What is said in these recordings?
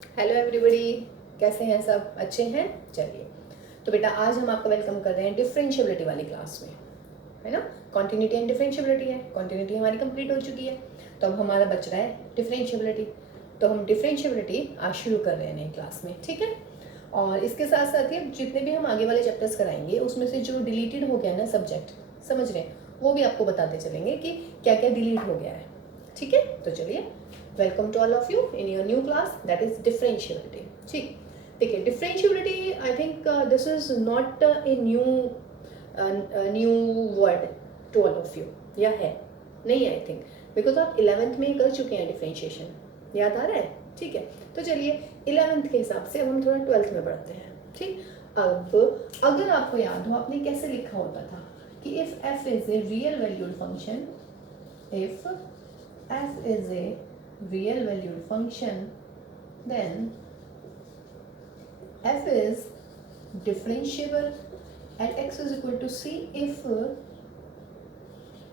Hello everybody, कैसे हैं सब? अच्छे हैं? चलिए, तो बेटा आज हम आपका वेलकम कर रहे हैं डिफरेंशियबिलिटी वाली क्लास में, है ना। कॉन्टिन्यूटी एंड डिफरेंशियबिलिटी है, कॉन्टिन्यूटी हमारी कंप्लीट हो चुकी है, तो अब हमारा बच रहा है डिफरेंशियबिलिटी। तो हम डिफरेंशियबिलिटी आज शुरू कर रहे हैं नई क्लास में, ठीक है। और इसके साथ साथ ही जितने भी हम आगे वाले चैप्टर्स कराएंगे उसमें से जो डिलीटेड हो गया ना सब्जेक्ट, समझ रहे हैं, वो भी आपको बताते चलेंगे कि क्या क्या डिलीट हो गया है, ठीक है। तो चलिए, welcome to all of you in your new class that is differentiability. ठीक, देखिए differentiability, I think this is not a new word to all of you, या है? नहीं, आई थिंक, बिकॉज आप 11th में कर चुके हैं डिफरेंशिएशन, याद आ रहा है? ठीक है, तो चलिए 11th के हिसाब से हम थोड़ा 12th में पढ़ते हैं। ठीक, अब अगर आपको याद हो आपने कैसे लिखा होता था कि if f is a real valued function, if f is a real valued function, then f is differentiable at x is equal to c if,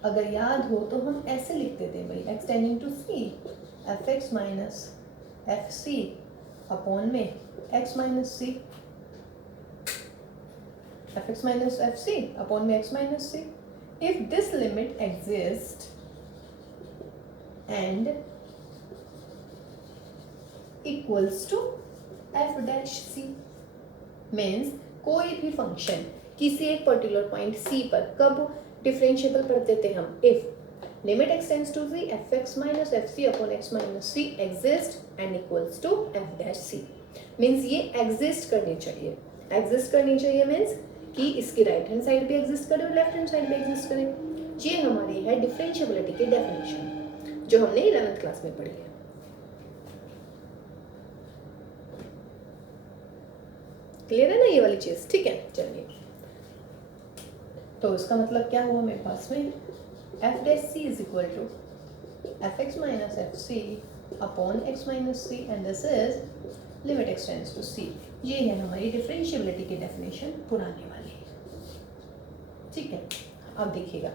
अगर याद हो तो हम ऐसे लिखते थे भाई, x tending to c fx minus fc upon में x minus c, fx minus fc upon में x minus c। if this limit exists and equals to f dash c, means कोई भी फंक्शन किसी एक पर्टिकुलर पॉइंट c पर कब differentiable करते थे हम, if limit x tends to c fx minus fc upon x minus c exist and equals to f dash c, means ये exist करनी चाहिए। exist करनी चाहिए means कि इसकी राइट हैंड साइड भी एग्जिस्ट करे और लेफ्ट हैंड साइड भी एग्जिस्ट करे। ये हमारी है डिफरेंशिएबिलिटी की डेफिनेशन जो हमने 11th क्लास में पढ़ी है। क्लियर है ना ये वाली चीज? ठीक है, चलिए, तो इसका मतलब क्या हुआ मेरे पास में, f dash c is equal to fx minus fc upon x minus c and this is limit x tends to c। ये है हमारी डिफरेंशिएबिलिटी की डेफिनेशन पुराने वाली, ठीक है। अब देखिएगा,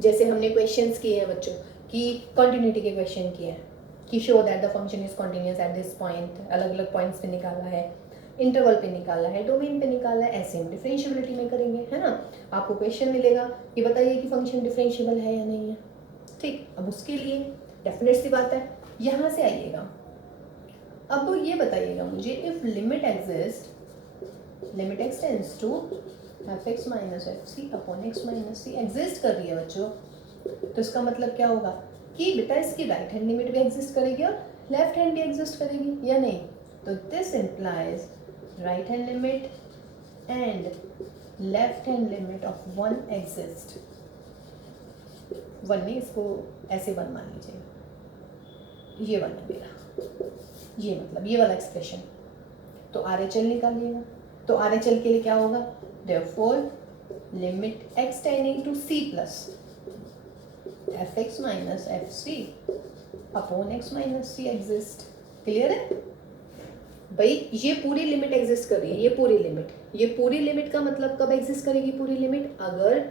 जैसे हमने क्वेश्चंस किए हैं बच्चों की, कॉन्टिन्यूटी के क्वेश्चन किए हैं कि show that the function is continuous at this point, अलग अलग पॉइंट्स पे निकाला है, इंटरवल पे निकाला है, डोमेन पे निकाला है, ऐसे हम डिफरेंशिएबिलिटी में करेंगे, है ना। आपको क्वेश्चन मिलेगा कि बताइए कि फंक्शन डिफरेंशिएबल है या नहीं है। ठीक, अब उसके लिए डेफिनेट सी बात है, यहाँ से आइएगा, अब ये बताइएगा मुझे, if limit exist, limit x tends to fx minus fc upon x minus c exist कर रही है बच्चों, तो इसका मतलब क्या होगा कि बेटा इसकी राइट हैंड लिमिट भी एग्जिस्ट करेगी और लेफ्ट हैंड भी एग्जिस्ट करेगी, या नहीं? तो this implies right hand limit and left hand limit of one exist. One नहीं, इसको ऐसे वन मान लीजिए, ये वन है मेरा, ये मतलब ये वाला एक्सप्रेशन। तो RHL निकालिएगा, तो RHL के लिए क्या होगा, therefore limit x tending to c plus fx minus fc upon x minus c exist। Clear है भाई? ये पूरी लिमिट एग्जिस्ट कर रही है, ये पूरी लिमिट का मतलब कब एग्जिस्ट करेगी पूरी लिमिट, अगर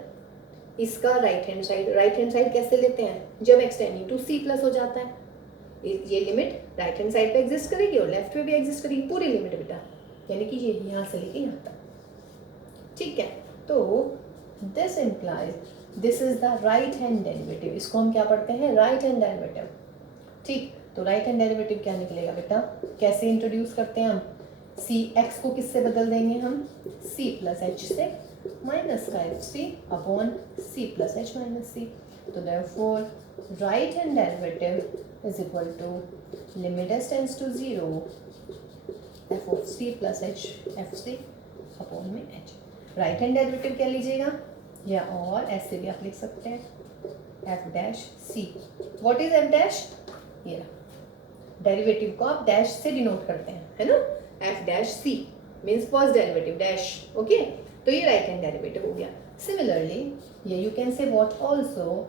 इसका राइट हैंड साइड कैसे लेते हैं, जब x tending to c plus हो जाता है, ये लिमिट राइट हैंड साइड पे एग्जिस्ट करेगी और लेफ्ट पे भी एग्जिस्ट करेगी, पूरी लिमिट बेटा, यानी कि ये यहाँ से लेके यहाँ तक, ठीक है। तो this implies this is the right hand derivative, इसको हम क्या पढ़ते हैं, राइट हैंड डेरिवेटिव। ठीक, तो राइट हैंड डेरिवेटिव क्या निकलेगा बेटा, कैसे इंट्रोड्यूस करते हैं हम, सी एक्स को किससे बदल देंगे हम, सी प्लस एच से, माइनस का F C upon C plus H minus C. तो therefore right hand derivative is equal to limit S tends to 0 F of C plus H F C upon में H. Right hand derivative क्या लीजिएगा, या और ऐसे भी आप लिख सकते हैं, f dash c. What is f dash, ये डेरिवेटिव को आप डैश से डिनोट करते हैं, है ना, f dash c means first derivative dash, okay. तो ये राइट हैंड डेरिवेटिव हो गया। सिमिलरली ये you can say what also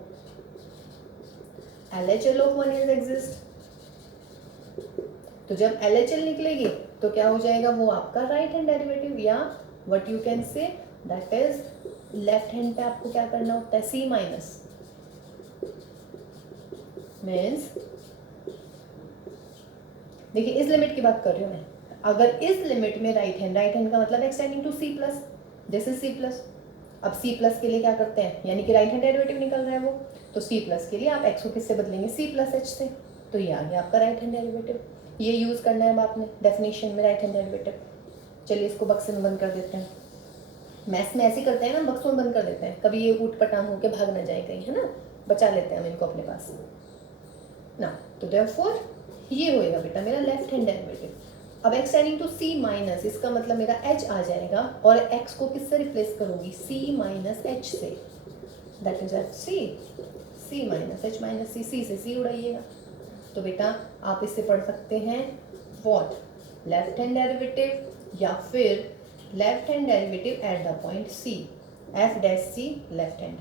LHL of one is exist, तो जब LHL निकलेगी तो क्या हो जाएगा, वो आपका राइट हैंड डेरिवेटिव, या व्हाट यू कैन से दैट इज लेफ्ट हैंड पे आपको क्या करना होता है, c माइनस, मीन्स देखिए इस लिमिट की बात कर रही हूँ मैं, अगर इस लिमिट में राइट हैंड का मतलब x tending to c plus, this is c plus. अब सी प्लस के लिए क्या करते हैं, यानी कि राइट हैंड डेरिवेटिव निकल रहा है वो, तो सी प्लस के लिए आप एक्स को किससे बदलेंगे, सी प्लस एच से, तो ये आ गया आपका राइट हैंड डेरिवेटिव। ये यूज़ करना है आपने डेफिनेशन में राइट हैंड डेरिवेटिव। चलिए इसको बक्से में बंद कर देते हैं। मैथ्स में ऐसे करते हैं ना, बक्सों में बंद कर देते हैं, कभी ये ऊट पटांग होकर भाग ना जाए कहीं, है ना, बचा लेते हैं हम इनको अपने पास ना। तो देयरफॉर ये होएगा बेटा मेरा लेफ्ट हैंड डेरिवेटिव। अब x tending to c minus, इसका मतलब मेरा h आ जाएगा और x को किससे रिप्लेस करूंगी, c माइनस h से, that is f c, c minus h minus c, c से c उड़ाइएगा। तो बेटा आप इससे पढ़ सकते हैं व्हाट, लेफ्ट हैंड डेरिवेटिव या फिर left hand derivative at the point c, f dash c left hand,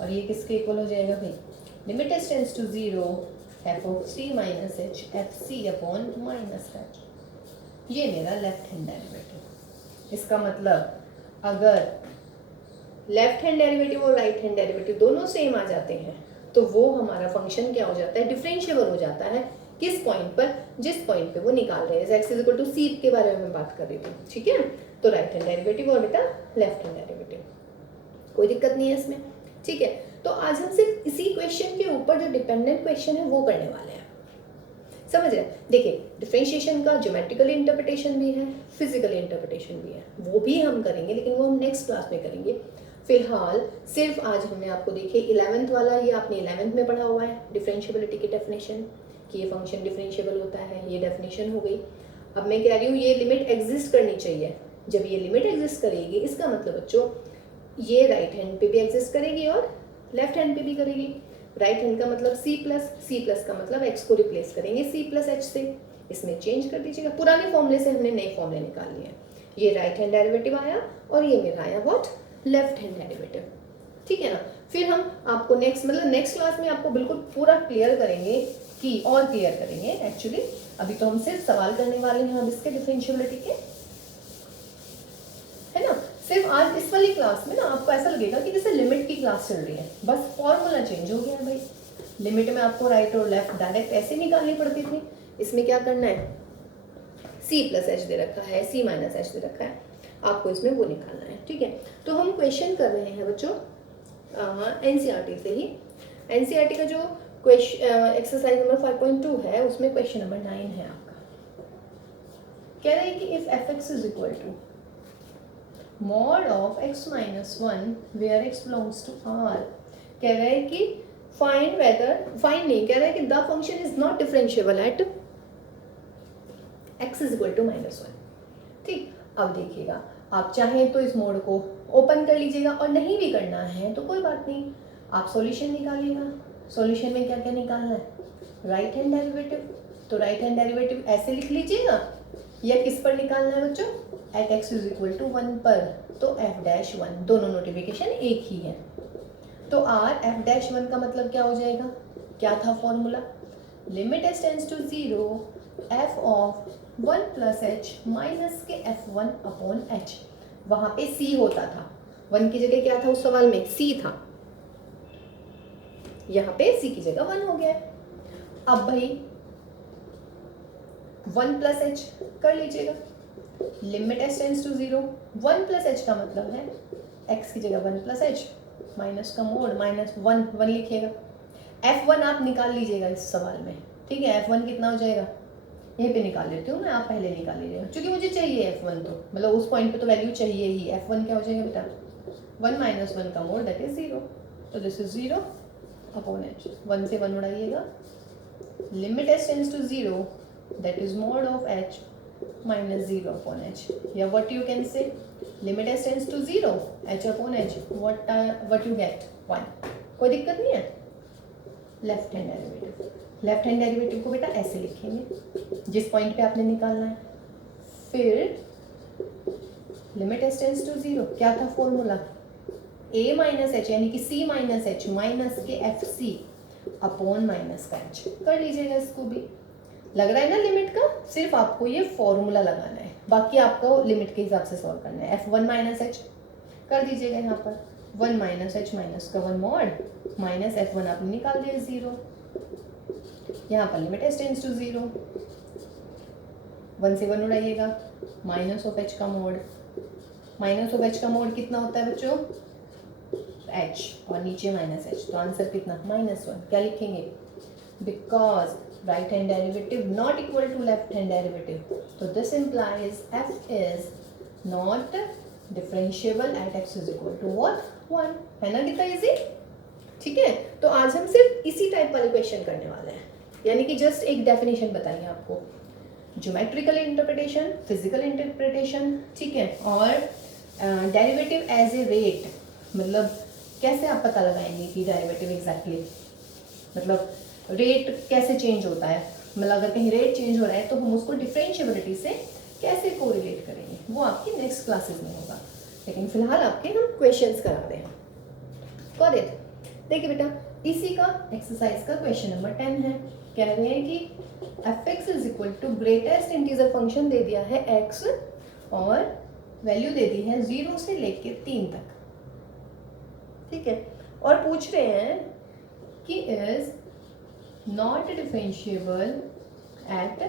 और ये किसके इक्वल हो जाएगा भाई, limit h tends to 0 f of c minus h f c upon minus h। ये मेरा लेफ्ट हैंड डेरिवेटिव। इसका मतलब अगर लेफ्ट हैंड डेरिवेटिव और राइट हैंड डेरिवेटिव दोनों सेम आ जाते हैं तो वो हमारा फंक्शन क्या हो जाता है, डिफरेंशिएबल हो जाता है। किस पॉइंट पर, जिस पॉइंट पे वो निकाल रहे हैं। x is equal to c के बारे में बात कर रही थी, ठीक है। तो राइट हैंड डेरिवेटिव और बेटा लेफ्ट हैंड डेरिवेटिव, कोई दिक्कत नहीं है इसमें, ठीक है। तो आज हम सिर्फ इसी क्वेश्चन के ऊपर जो डिपेंडेंट क्वेश्चन है वो करने वाले हैं, समझ रहे। देखिए डिफरेंशिएशन का ज्योमेट्रिकल इंटरप्रिटेशन भी है, फिजिकल इंटरप्रिटेशन भी है, वो भी हम करेंगे, लेकिन वो हम नेक्स्ट क्लास में करेंगे। फिलहाल सिर्फ आज हमने आपको देखिए 11th वाला, ये आपने 11th में पढ़ा हुआ है डिफरेंशिएबिलिटी की डेफिनेशन, कि ये फंक्शन डिफरेंशिएबल होता है, ये डेफिनेशन हो गई। अब मैं कह रही हूँ ये लिमिट एग्जिस्ट करनी चाहिए। जब ये लिमिट एग्जिस्ट करेगी इसका मतलब बच्चों ये राइट हैंड पे भी एग्जिस्ट करेगी और लेफ्ट हैंड पे भी करेगी। राइट हैंड का मतलब सी प्लस का मतलब एक्स को रिप्लेस करेंगे सी प्लस एच से, इसमें चेंज कर दीजिएगा। पुराने फॉर्मूले से हमने नए फॉर्मूले निकाल लिए हैं। ये राइट हैंड डेरिवेटिव आया और ये मेरा आया व्हाट, लेफ्ट हैंड डेरिवेटिव, ठीक है ना। फिर हम आपको नेक्स्ट क्लास में आपको बिल्कुल पूरा क्लियर करेंगे, कि और क्लियर करेंगे एक्चुअली। अभी तो हम सिर्फ सवाल करने वाले हैं अब इसके डिफरेंशिएबिलिटी के, है ना। सिर्फ आज इस वाली क्लास में ना आपको ऐसा लगेगा कि जैसे लिमिट की क्लास चल रही है, बस फॉर्मूला चेंज हो गया है भाई। लिमिट में आपको राइट और लेफ्ट डायरेक्ट ऐसे निकालनी पड़ती थी, इसमें क्या करना है, c प्लस एच दे रखा है, c माइनस एच दे रखा है, आपको इसमें वो निकालना है, ठीक है। तो हम क्वेश्चन कर रहे हैं बच्चों एनसीईआरटी से ही। एनसीईआरटी का जो एक्सरसाइज नंबर 5.2 है उसमें क्वेश्चन नंबर 9 है आपका। कह रहे हैं कि if f x is equal to mod of x minus 1 where x belongs to R, कह रहा है कि find नहीं, कह रहा है कि the function is not differentiable at x is equal to -1। ठीक, अब देखिएगा आप चाहें तो इस मोड को ओपन कर लीजिएगा और नहीं भी करना है तो कोई बात नहीं, आप सॉल्यूशन निकालिएगा। सॉल्यूशन में क्या क्या निकालना है, राइट हैंड डेरिवेटिव। तो राइट हैंड डेरिवेटिव ऐसे लिख लीजिएगा, या किस पर निकालना है बच्चों, at x is equal to 1 पर, तो एफ डैश 1, दोनों नोटिफिकेशन एक ही है। तो आर एफ डैश 1 का मतलब क्या हो जाएगा, क्या था formula, limit S tends to 0 F of 1 plus H minus के f1 अपॉन एच। वहां पे c होता था, 1 की जगह क्या था उस सवाल में, c था, यहाँ पे c की जगह 1 हो गया। अब भाई 1 प्लस एच कर लीजिएगा, limit S tends to 0, 1 plus h का मतलब है x की जगह 1 प्लस एच, माइनस का मोड माइनस 1 लिखिएगा। f1 आप निकाल लीजिएगा इस सवाल में, ठीक है। f1 कितना हो जाएगा, यहीं पे निकाल लेती हूँ मैं, आप पहले निकाल लीजिएगा क्योंकि मुझे चाहिए f1, तो मतलब उस पॉइंट पे तो वैल्यू चाहिए ही। f1 क्या हो जाएगा बेटा, 1 माइनस 1 का मोड दैट इज 0, तो दिस इज 0 अपॉन एच, 1 से 1 उड़ाइएगा, limit S tends to 0 that is mod of H minus 0 upon h, या what you can say limit s tends to 0 h upon h, what you get 1, कोई दिक्कत नहीं है। Left hand derivative को बेटा ऐसे लिखेंगे जिस पॉइंट पे आपने निकालना है। फिर लिमिट s tends to 0, क्या था फॉर्मूला, a माइनस एच यानी कि c माइनस एच माइनस के एफ सी अपॉन माइनस का h, कर लीजिएगा इसको भी। लग रहा है ना लिमिट का, सिर्फ आपको ये फॉर्मूला लगाना है, बाकी आपको लिमिट के हिसाब से सॉल्व करना है। f1 माइनस एच कर दीजिएगा यहाँ पर, 1 माइनस एच माइनस का 1 मॉड माइनस f1 आपने निकाल दिया 0, यहाँ पर लिमिट s टेंड्स टू 0, 1 से 1 उड़ाइएगा, माइनस ऑफ एच का मोड, माइनस ऑफ एच का मोड कितना होता है बच्चों, एच, और नीचे माइनस एच, तो आंसर कितना, -1। क्या लिखेंगे, because right hand derivative not equal to left hand derivative, तो this implies F is not differentiable at x is equal to what, 1। है ना कितना इजी। ठीक है, तो आज हम सिर्फ इसी टाइप वाले क्वेश्चन करने वाले हैं, यानी कि जस्ट एक डेफिनेशन बताइए आपको, ज्योमेट्रिकल इंटरप्रिटेशन, फिजिकल इंटरप्रिटेशन, ठीक है, और डेरिवेटिव एज ए रेट, मतलब कैसे आप पता लगाएंगे कि डेरिवेटिव एग्जैक्टली मतलब रेट कैसे चेंज होता है, मतलब अगर कहीं रेट चेंज हो रहा है तो हम उसको डिफरेंशिएबिलिटी से कैसे कोरिलेट करेंगे, वो आपकी नेक्स्ट क्लासेस में होगा, लेकिन फिलहाल आपके हम क्वेश्चंस करा रहे हैं। Got it. देखिए बेटा, इसी का एक्सरसाइज का क्वेश्चन नंबर 10 है, कह रहे हैं कि f(x) is equal to greatest integer function दे दिया है x और वैल्यू दे दी है 0 से लेके 3 तक, ठीक है, और पूछ रहे हैं कि is not differentiable at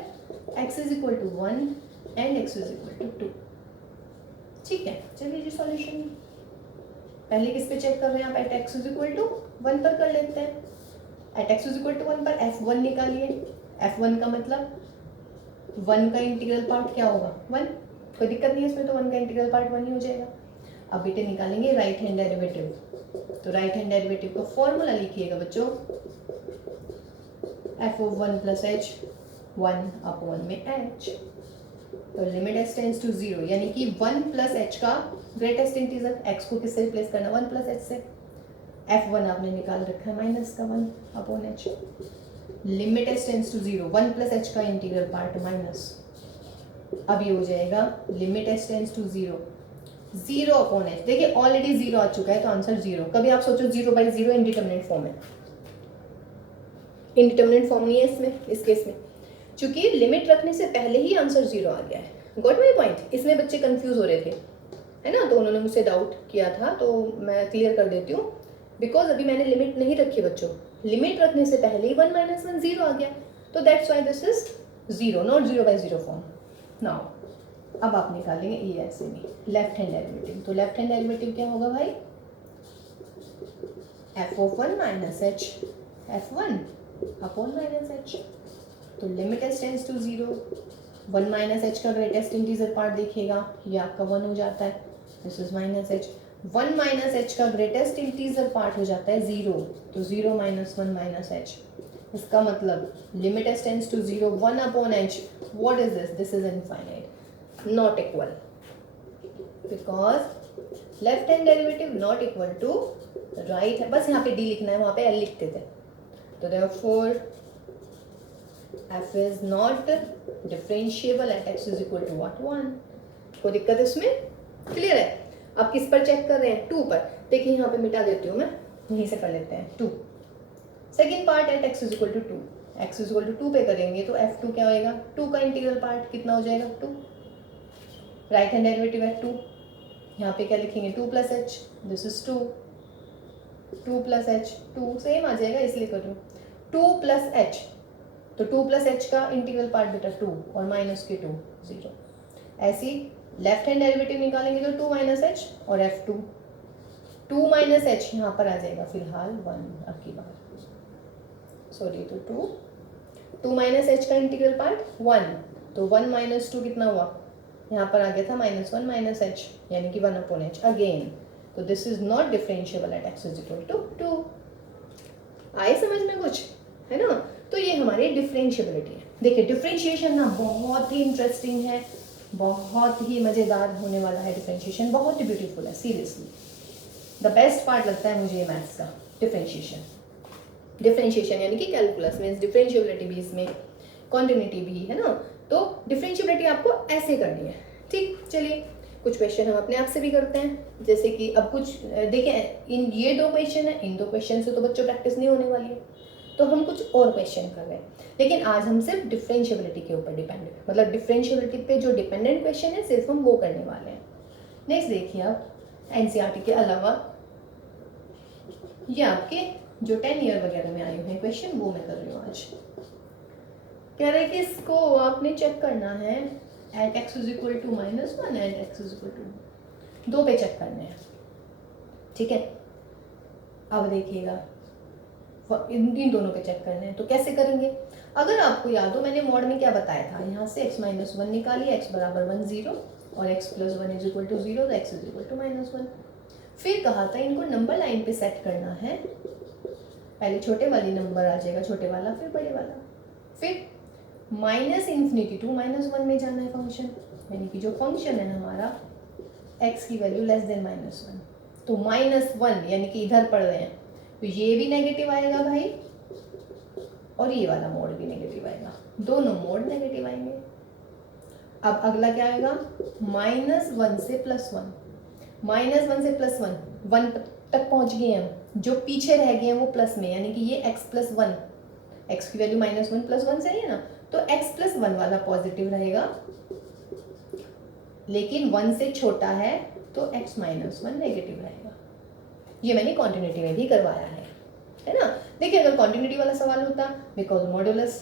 x is equal to 1 and x is equal to 2। ठीक है, चलिए जी सॉल्यूशन पहले किस पे चेक कर रहे हैं आप, at x is equal to 1 पर कर लेते हैं। At x is equal to 1 पर f1 निकालिए, f1 का मतलब 1 का इंटीग्रल पार्ट क्या होगा, 1, कोई दिक्कत नहीं है इसमें, तो 1 का इंटीग्रल पार्ट 1 ही हो जाएगा। अब बेटे निकालेंगे राइट हैंड डेरिवेटिव, तो राइट हैंड डेरिवेटिव का फॉर्मूला लिखिएगा बच्चों, f of 1 plus H, 1 upon में h, तो लिमिट s टेंड्स टू 0, यानी कि 1 प्लस एच का ग्रेटेस्ट इंटीजर, x को किससे रिप्लेस करना, 1 प्लस एच से, f1 आपने निकाल रखा है माइनस का 1 upon h, limit s tends to 0, 1 plus h का इंटीग्रल पार्ट माइनस, अब ये हो जाएगा limit s tends to 0, 0 upon h, देखिए ऑलरेडी 0 आ चुका है तो आंसर 0। कभी आप सोचो 0/0 इनडिटरमिनेट फॉर्म है, इनडिटरमिनेट फॉर्म नहीं है इसमें, इस केस में चूंकि लिमिट रखने से पहले ही आंसर 0 आ गया है। गॉट माय पॉइंट, इसमें बच्चे कंफ्यूज हो रहे थे, है ना, तो उन्होंने मुझसे डाउट किया था, तो मैं क्लियर कर देती हूँ, बिकॉज अभी मैंने लिमिट नहीं रखी बच्चों, लिमिट रखने से पहले ही 1 - 1 0 आ गया, तो that's why this is 0, not 0/0 form. Now अब आप निकालेंगे ये ऐसे में लेफ्ट हैंड डेरिवेटिव, तो लेफ्ट हैंड डेरिवेटिव क्या होगा भाई, f of 1 minus H, f1 upon minus H, तो limit s tends to 0, 1 minus H का ग्रेटेस्ट इंटीजर पार्ट देखिएगा, ये आपका 1 हो जाता है, this is minus H, 1 minus H का ग्रेटेस्ट इंटीजर पार्ट हो जाता है 0, तो 0 माइनस 1 माइनस एच, इसका मतलब limit s tends to 0, 1 upon h, what is this, this is infinite, not equal, because left hand derivative not equal to right है, बस यहाँ पे d लिखना है, वहाँ पे l लिखते थे, तो therefore f is not differentiable at x is equal to what, 1। कोई दिक्कत इसमें, क्लियर है। आप किस पर चेक कर रहे हैं, 2 पर, देखिए यहाँ पे मिटा देती हूँ मैं, यहीं से कर लेते हैं 2, second part at x is equal to 2, x is equal to 2 पे करेंगे तो f2 क्या होएगा, 2 का इंटीग्रल पार्ट कितना हो जाएगा, 2, राइट हैंड डेरिवेटिव है 2, यहाँ पे क्या लिखेंगे 2 plus H, this is 2, 2 plus H, 2 same आ जाएगा इसलिए कर रही हूँ, 2 प्लस एच, तो 2 प्लस एच का इंटीग्रल पार्ट बेटा 2 और माइनस के 2 0, ऐसी लेफ्ट हैंड डेरिवेटिव निकालेंगे तो 2 माइनस एच और f2, 2 माइनस एच यहाँ पर आ जाएगा फिलहाल 1, अब की बार सॉरी, तो 2 माइनस एच का इंटीग्रल पार्ट 1, तो 1 माइनस 2 कितना हुआ, यहाँ पर आ गया था -1 माइनस एच, यानी कि 1 अपॉन एच अगेन, तो this is not differentiable at x is equal to 2। आए समझ में कुछ, है ना, तो ये हमारी डिफरेंशिएबिलिटी है। देखिए डिफरेंशिएशन ना बहुत ही इंटरेस्टिंग है, बहुत ही मज़ेदार होने वाला है, डिफरेंशिएशन बहुत ही ब्यूटीफुल है, सीरियसली द बेस्ट पार्ट लगता है मुझे ये मैथ्स का, डिफरेंशिएशन। डिफरेंशिएशन यानी कि कैलकुलस में डिफरेंशिएबिलिटी भी इसमें, कॉन्टिन्यूटी भी, है ना, तो डिफरेंशिएबिलिटी आपको ऐसे करनी है। ठीक, चलिए कुछ क्वेश्चन हम अपने आप से भी करते हैं, जैसे कि अब कुछ देखिए, इन ये 2 क्वेश्चन है, इन 2 क्वेश्चन से तो बच्चों प्रैक्टिस नहीं होने वाली है, तो हम कुछ और क्वेश्चन कर रहे हैं, लेकिन आज हम सिर्फ डिफरेंशिएबिलिटी के ऊपर डिपेंडेंट, मतलब डिफरेंशिएबिलिटी पे जो डिपेंडेंट क्वेश्चन है सिर्फ हम वो करने वाले हैं। नेक्स्ट देखिए आप, एनसीईआरटी के अलावा ये आपके जो 10 ईयर वगैरह में आए हुए हैं क्वेश्चन, वो मैं कर रही हूँ आज। कह रहे हैं कि इसको आपने चेक करना है at x is equal to -1 at x is equal to 2 पे चेक करने हैं, ठीक है। अब देखिएगा इन दोनों पे चेक करने हैं, तो कैसे करेंगे? अगर आपको याद हो मैंने मॉड में क्या बताया था, यहाँ से x - 1 निकालिए, x बराबर 1 0 और x + 1 इज इक्वल टू 0, तो x इज इक्वल टू -1। फिर कहा था इनको नंबर लाइन पे सेट करना है, पहले छोटे वाली नंबर आ जाएगा, छोटे वाला फिर बड़े वाला, फिर -∞ टू -1 में जाना है फंक्शन, यानी कि जो फंक्शन है हमारा x की वैल्यू लेस देन -1, तो -1 यानी कि इधर पढ़ रहे हैं तो ये भी नेगेटिव आएगा भाई और ये वाला मोड भी नेगेटिव आएगा, दोनों मोड नेगेटिव आएंगे। अब अगला क्या आएगा? -1 से +1, -1 से +1, 1 तक पहुंच गए हम, जो पीछे रह गए हैं वो प्लस में, यानी कि ये x + 1, x की वैल्यू -1 + 1 सही है ना, तो x + 1 वाला पॉजिटिव रहेगा, लेकिन 1 से छोटा है तो x - 1 नेगेटिव रहेगा। ये मैंने कॉन्टिन्यूटी में भी करवाया है ना। देखिए अगर कॉन्टिन्यूटी वाला सवाल होता, बिकॉज मॉडुलस,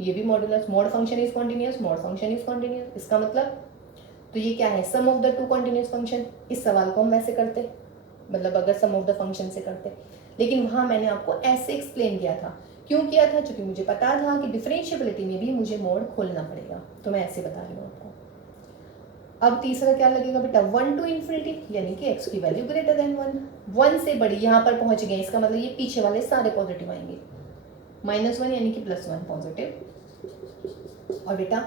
ये भी modulus, mod function is continuous, mod function is continuous, इसका मतलब तो ये क्या है? Sum of the two continuous function. इस सवाल को हम वैसे करते, मतलब अगर सम ऑफ द फंक्शन से करते, लेकिन वहाँ मैंने आपको ऐसे एक्सप्लेन किया था। क्यों किया था? क्योंकि मुझे पता था कि डिफरेंशिएबिलिटी में भी मुझे मोड खोलना पड़ेगा, तो मैं ऐसे बता रही हूँ आपको। अब तीसरा क्या लगेगा बेटा? 1 टू इन्फिनिटी, यानी कि x की वैल्यू ग्रेटर देन 1, 1 से बड़ी, यहाँ पर पहुँच गए, इसका मतलब ये पीछे वाले सारे पॉजिटिव आएंगे, -1 यानी कि +1 पॉजिटिव, और बेटा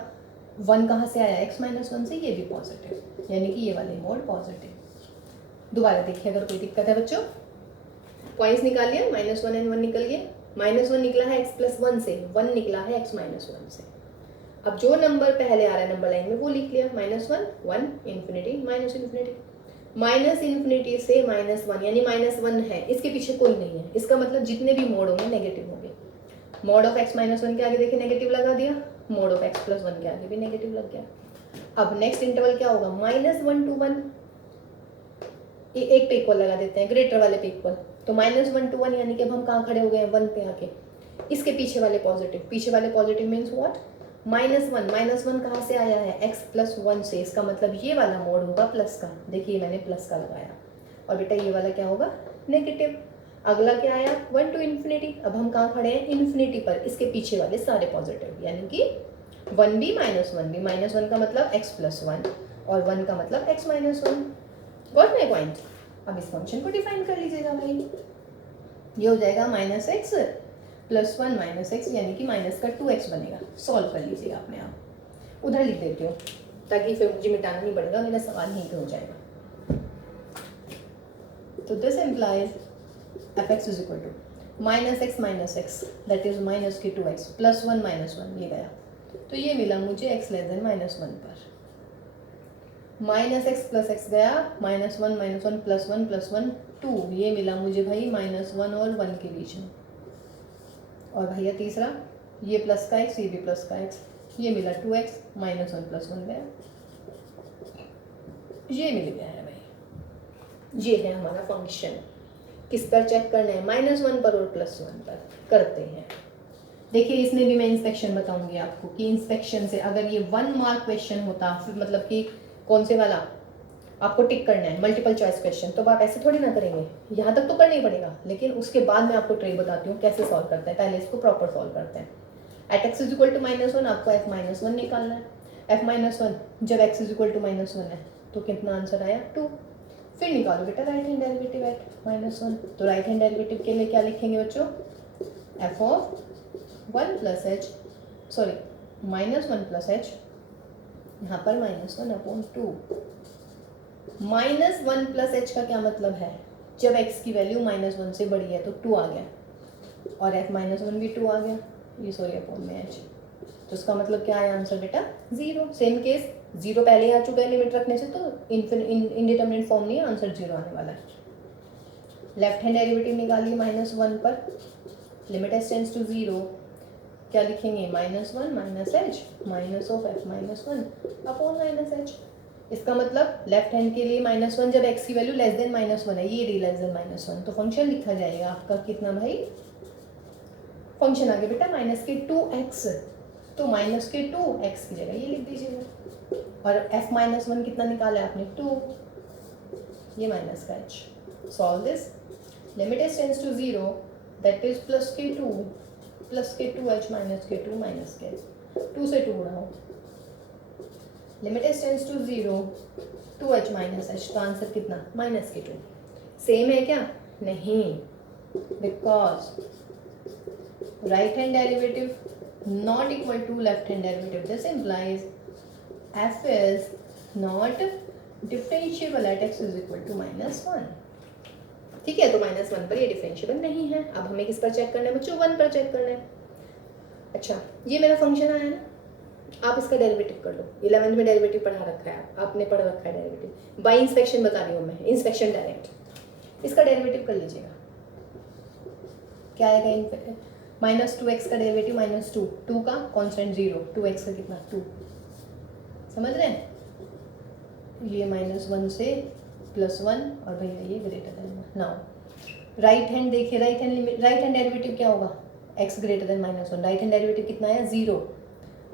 1 कहाँ से आया? x - 1 से, ये भी पॉजिटिव, यानी कि ये वाले मोड पॉजिटिव। दोबारा देखिए अगर कोई दिक्कत है बच्चों, पॉइंट्स निकालिए, -1 एंड 1 निकल गए, -1 निकला है x + 1 से, 1 निकला है x - 1 से। अब जो नंबर पहले आ रहा है नंबर लाइन में वो लिख लिया, -1 1 इन्फिनिटी -∞ से -1, यानी -1 है, इसके पीछे कोई नहीं है, इसका मतलब जितने भी मोड होंगे नेगेटिव होंगे। मोड ऑफ x - 1 के आगे देखिए नेगेटिव लगा दिया, मोड ऑफ x + 1 के आगे भी नेगेटिव लग गया। अब नेक्स्ट इंटरवल क्या होगा? -1 to 1, एक पे इक्वल लगा देते हैं, ग्रेटर वाले पे इक्वल, तो -1 to 1 यानी कि अब हम कहाँ खड़े हो गए हैं? 1 पे आके, इसके पीछे वाले पॉजिटिव, पीछे वाले पॉजिटिव मीन्स व्हाट? -1 कहाँ से आया है? x + 1 से, इसका मतलब ये वाला मोड होगा प्लस का, देखिए मैंने प्लस का लगाया, और बेटा ये वाला क्या होगा? नेगेटिव। अगला क्या आया? 1 टू इन्फिनिटी, अब हम कहाँ खड़े हैं? इन्फिनिटी पर, इसके पीछे वाले सारे पॉजिटिव, यानी कि 1 भी -1 भी, -1 का मतलब x + 1 और 1 का मतलब x - 1। Got my point? अब इस फंक्शन को डिफाइन कर लीजिएगा भाई, ये हो जाएगा -x + 1 - x, यानी कि माइनस का 2x बनेगा। सॉल्व कर लीजिएगा अपने आप, उधर लिख देती हूँ ताकि फिर मुझे मिटाना नहीं पड़ेगा, मेरा सवाल यहीं पे हो जाएगा। तो this implies f(x) is equal to -x that is -2x + 1 - 1, ये गया, तो ये मिला मुझे x लेस देन -1 पर, -x + x गया, -1 - 1 +1 + 1 2, ये मिला मुझे भाई -1 और 1 के बीच में, और भैया तीसरा ये प्लस का x, ये भी प्लस का x, ये मिला 2x, -1 + 1 गया, ये मिल गया है भाई। ये है हमारा फंक्शन, किस पर चेक करना है? -1 पर और +1 पर। करते हैं, देखिए इसमें भी मैं इंस्पेक्शन बताऊंगी आपको कि इंस्पेक्शन से अगर ये 1 मार्क क्वेश्चन होता, फिर मतलब कि कौन से वाला आपको टिक करना है, मल्टीपल चॉइस क्वेश्चन, तो आप ऐसे थोड़ी ना करेंगे, यहाँ तक तो करना ही पड़ेगा, लेकिन उसके बाद मैं आपको ट्रिक बताती हूँ कैसे सॉल्व करते हैं। पहले इसको प्रॉपर सॉल्व करते हैं। At x is equal to -1 आपको f - 1 निकालना है, f - 1 जब x इज इक्वल टू -1 है तो कितना आंसर आया? 2। फिर निकालो बेटा राइट हैंड डेरिवेटिव एट -1, तो राइट हैंड डेरिवेटिव के लिए क्या लिखेंगे बच्चों? f of 1 + h, sorry -1 + h, यहाँ पर -1/2। -1 + h का क्या मतलब है? जब x की वैल्यू -1 से बड़ी है तो 2 आ गया, और f - 1 भी 2 आ गया, ये सॉरी अपॉन में h, तो इसका मतलब क्या आया आंसर बेटा? 0। सेम केस 0 पहले ही आ चुका है लिमिट रखने से, तो इनडिटरमिनेट फॉर्म नहीं है, आंसर 0 आने वाला है। लेफ्ट हैंड डेरिवेटिव निकालिए -1 पर, लिमिट s टेंड्स टू 0, क्या लिखेंगे? -1 - h minus of f - 1 upon -h। इसका मतलब लेफ्ट हैंड के लिए -1 जब x की वैल्यू लेस देन -1 है, ये डी लेस देन -1, तो फंक्शन लिखा जाएगा आपका कितना भाई? फंक्शन आगे बेटा -2x, तो -2x की जगह ये लिख दीजिएगा। और f माइनस वन कितना निकाला है आपने 2, ये माइनस का h. Solve this. Limit H tends to 0 that is plus के 2 h माइनस के 2 माइनस के 2 से 2 उड़ाओ. Limit H tends to 0 2h minus h. तो आंसर कितना माइनस के 2. सेम है क्या? नहीं, because right hand derivative not equal to left hand derivative. This implies f is not differentiable at x is equal to -1. ठीक है, तो -1 पर ये डिफरेंशिएबल नहीं है. अब हमें किस पर चेक करना है बच्चों? 1 पर चेक करना है. अच्छा, ये मेरा फंक्शन आया ना, आप इसका डेरिवेटिव कर लो. 11th में डेरिवेटिव पढ़ा रखा है, आपने पढ़ रखा है डेरिवेटिव. बाई इंस्पेक्शन बता रही हूँ मैं, इंस्पेक्शन डायरेक्ट. इसका डेरिवेटिव कर लीजिएगा. क्या आएगा? -2x का डेरिवेटिव -2, 2 का कॉन्स्टेंट 0, 2x का कितना 2. समझ रहे हैं? ये -1 से +1 और भैया ये greater than. Now right hand देखिए, राइट हैंड डेरिवेटिव क्या होगा? x greater than -1. Right hand derivative कितना है? 0.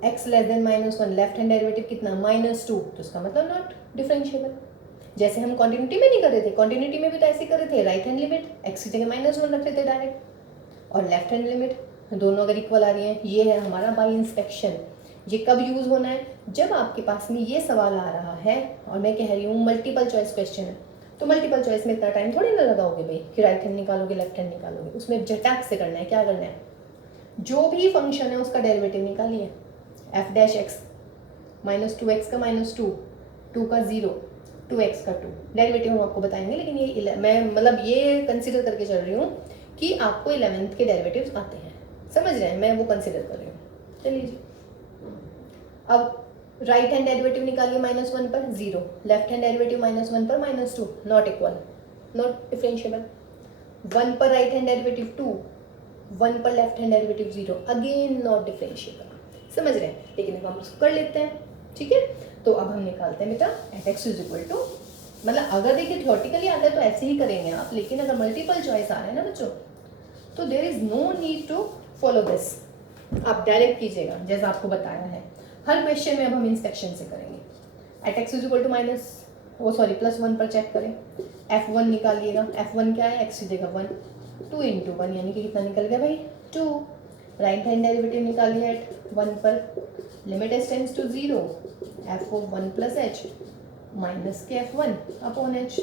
x less than -1. Left hand derivative कितना? -2. तो इसका मतलब नॉट डिफरेंशिएबल. जैसे हम कॉन्टिन्यूटी में नहीं कर रहे थे, कॉन्टिन्यूटी में भी तो ऐसे कर रहे थे. राइट हैंड लिमिट x की जगह -1 रख रहे थे डायरेक्ट, और लेफ्ट हैंड लिमिट दोनों अगर इक्वल आ रही हैं. ये है हमारा बाई इंस्पेक्शन. ये कब यूज़ होना है? जब आपके पास में ये सवाल आ रहा है और मैं कह रही हूँ मल्टीपल चॉइस क्वेश्चन है, तो मल्टीपल चॉइस में इतना टाइम थोड़ी ना लगाओगे भाई कि राइट हैंड निकालोगे लेफ्ट हैंड निकालोगे. उसमें झटाक से करना है. क्या करना है? जो भी फंक्शन है उसका डेरिवेटिव निकालिए. f डैश एक्स -2x का -2, 2 का 0, 2x का 2. डेरिवेटिव हम आपको बताएंगे, लेकिन ये मैं मतलब ये कंसिडर करके चल रही हूँ कि आपको 11th के डेरिवेटिव्स आते हैं. समझ रहे हैं? मैं वो कंसिडर कर रही हूँ. चलिए जी, अब राइट हैंड डेरिवेटिव निकालिए -1 पर 0, लेफ्ट हैंड डेरिवेटिव -1 पर -2, नॉट इक्वल, नॉट डिफरेंशिएबल. 1 पर राइट हैंड डेरिवेटिव 2, 1 पर left hand derivative 0, again not differentiable. समझ रहे हैं? लेकिन अब हम उसको कर लेते हैं. ठीक है, तो अब हम निकालते हैं बेटा at x is equal to, मतलब अगर देखिए थियोरेटिकली आता है तो ऐसे ही करेंगे आप, लेकिन अगर मल्टीपल चॉइस आ रहे हैं ना बच्चों, तो there is no need to follow this. आप डायरेक्ट कीजिएगा जैसा आपको बताया है. हर क्वेश्चन में अब हम इंस्पेक्शन से करेंगे. At x is equal to +1 पर चेक करें. f1 निकालिएगा. f1 क्या है? x की जगह 1, 2 × 1 यानी कि कितना निकल गया भाई? 2. राइट हैंड डेरिवेटिव निकालिए एट 1 पर. Limit H tends to 0 f(1 + h minus के f1 अपॉन h.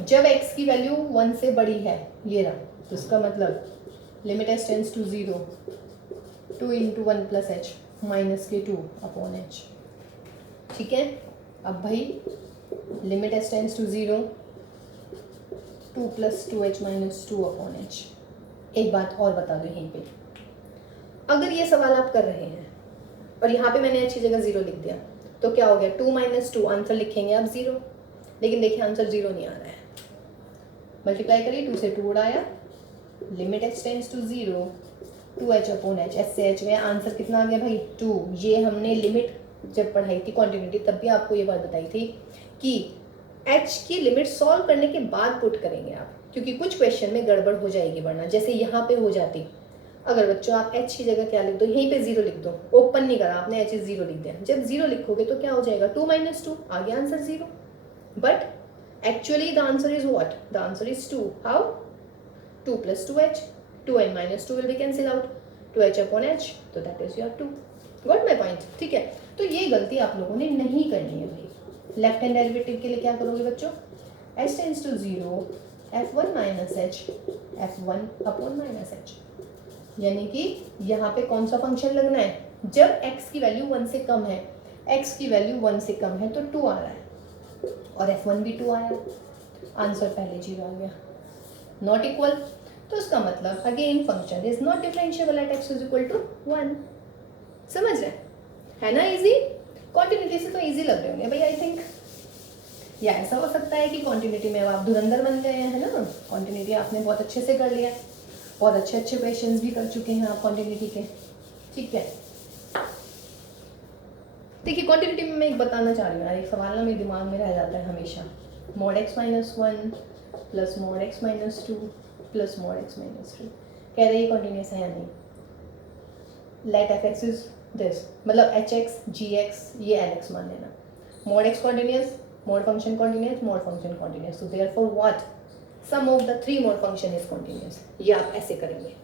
जब x की वैल्यू 1 से बड़ी है, ये रहा, तो इसका मतलब limit H tends to 0 2 × 1 + h minus के 2 अपॉन h. ठीक है, अब भाई limit H tends to 0 2 + 2h minus 2 upon h. एक बात और बता दो यहीं पे, अगर ये सवाल आप कर रहे हैं और यहाँ पे मैंने अच्छी जगह 0 लिख दिया, तो क्या हो गया? 2 - 2 आंसर लिखेंगे आप 0, लेकिन देखिए आंसर 0 नहीं आ रहा है. मल्टीप्लाई करिए, 2 से 2 उड़ाया, limit H tends to 0 2h upon h, h से h में आंसर कितना आ गया भाई? 2. ये हमने लिमिट जब पढ़ाई थी क्वांटिटी तब भी आपको ये बात बताई थी कि h की लिमिट सॉल्व करने के बाद पुट करेंगे आप, क्योंकि कुछ क्वेश्चन में गड़बड़ हो जाएगी, वरना जैसे यहाँ पे हो जाती. अगर बच्चों आप h की जगह क्या लिख दो? यहीं पे 0 लिख दो. ओपन नहीं करा आपने, h 0 लिख दिया. जब 0 लिखोगे तो क्या हो जाएगा? 2 - 2 आ गया answer 0. But actually the answer is what? The answer is 2. How? 2 + 2h, 2n - 2 will be cancel out, 2h upon h, तो that is your 2. Got my point? ठीक है, तो ये गलती आप लोगों ने नहीं करनी है भाई. लेफ्ट हैंड डेरिवेटिव के लिए क्या करोगे बच्चों? h tends to 0 f1 - h f1 upon -h. यानी कि यहाँ पे कौन सा फंक्शन लगना है? जब x की वैल्यू 1 से कम है, x की वैल्यू 1 से कम है तो 2 आ रहा है, और f1 भी 2 आया, आंसर पहले 0 आ गया. नॉट इक्वल, तो उसका मतलब again function is not differentiable at x is equal to 1. समझ रहे है ना? इजी. कॉन्टिन्यूटी से तो इजी लग रहे होंगे भाई आई थिंक. या ऐसा हो सकता है कि कॉन्टिन्यूटी में अब आप धुरंधर बन गए हैं, है ना? कॉन्टिन्यूटी आपने बहुत अच्छे से कर लिया, बहुत अच्छे अच्छे क्वेश्चंस भी कर चुके हैं आप कॉन्टिन्यूटी के. ठीक है, देखिए कॉन्टिन्यूटी में मैं एक बताना चाह रही हूँ यार, एक सवाल ना मेरे दिमाग में रह जाता है हमेशा. mod x - 1 plus mod x - 2 plus mod x - 3. कह रही है कॉन्टिन्यूस है या नहीं? लेट f(x) इज दिस, मतलब एच एक्स जी एक्स ये एल एक्स मान लेना, mod x continuous, mod function continuous, mod function continuous, so therefore what, sum of the three mod function is continuous, ये आप ऐसे करेंगे,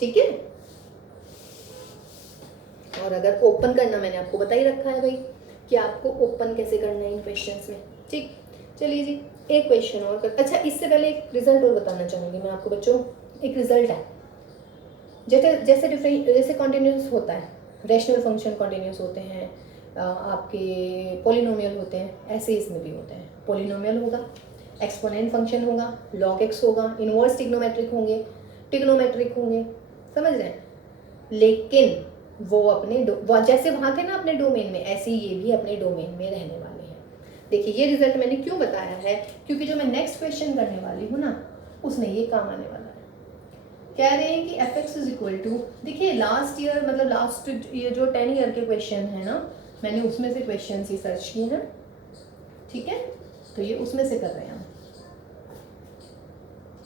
ठीक है। और अगर ओपन करना मैंने आपको बता ही रखा है भाई कि आपको ओपन कैसे करना है इन क्वेश्चंस में, ठीक। चलिए जी एक क्वेश्चन और कर, अच्छा इससे पहले एक रिजल्ट और बताना चाहूँगी मैं आपको बच्चों, एक रिजल्ट है, जैसे जैसे डिफरेंट जैसे कॉन्टिन्यूस होता है, रैशनल फंक्शन कॉन्टिन्यूस होते हैं, आपके पॉलिनोमियल होते हैं, ऐसे इसमें भी होते हैं। पॉलिनोमियल होगा, एक्सपोनेंट फंक्शन होगा, लॉग एक्स होगा, इनवर्स टिग्नोमेट्रिक होंगे, टिग्नोमेट्रिक होंगे, समझ रहे हैं। लेकिन वो अपने जैसे वहाँ थे ना अपने डोमेन में, ऐसे ये भी अपने डोमेन में रहने वाले हैं। देखिए ये रिजल्ट मैंने क्यों बताया है, क्योंकि जो मैं नेक्स्ट क्वेश्चन करने वाली हूँ ना उसमें ये काम आने वाला है। कह रहे हैं कि f x is equal to, देखिए लास्ट ईयर मतलब लास्ट ये जो 10 ईयर के क्वेश्चन है ना, मैंने उसमें से क्वेश्चन ही सर्च किए हैं, ठीक है। तो ये उसमें से कर रहे हैं हम।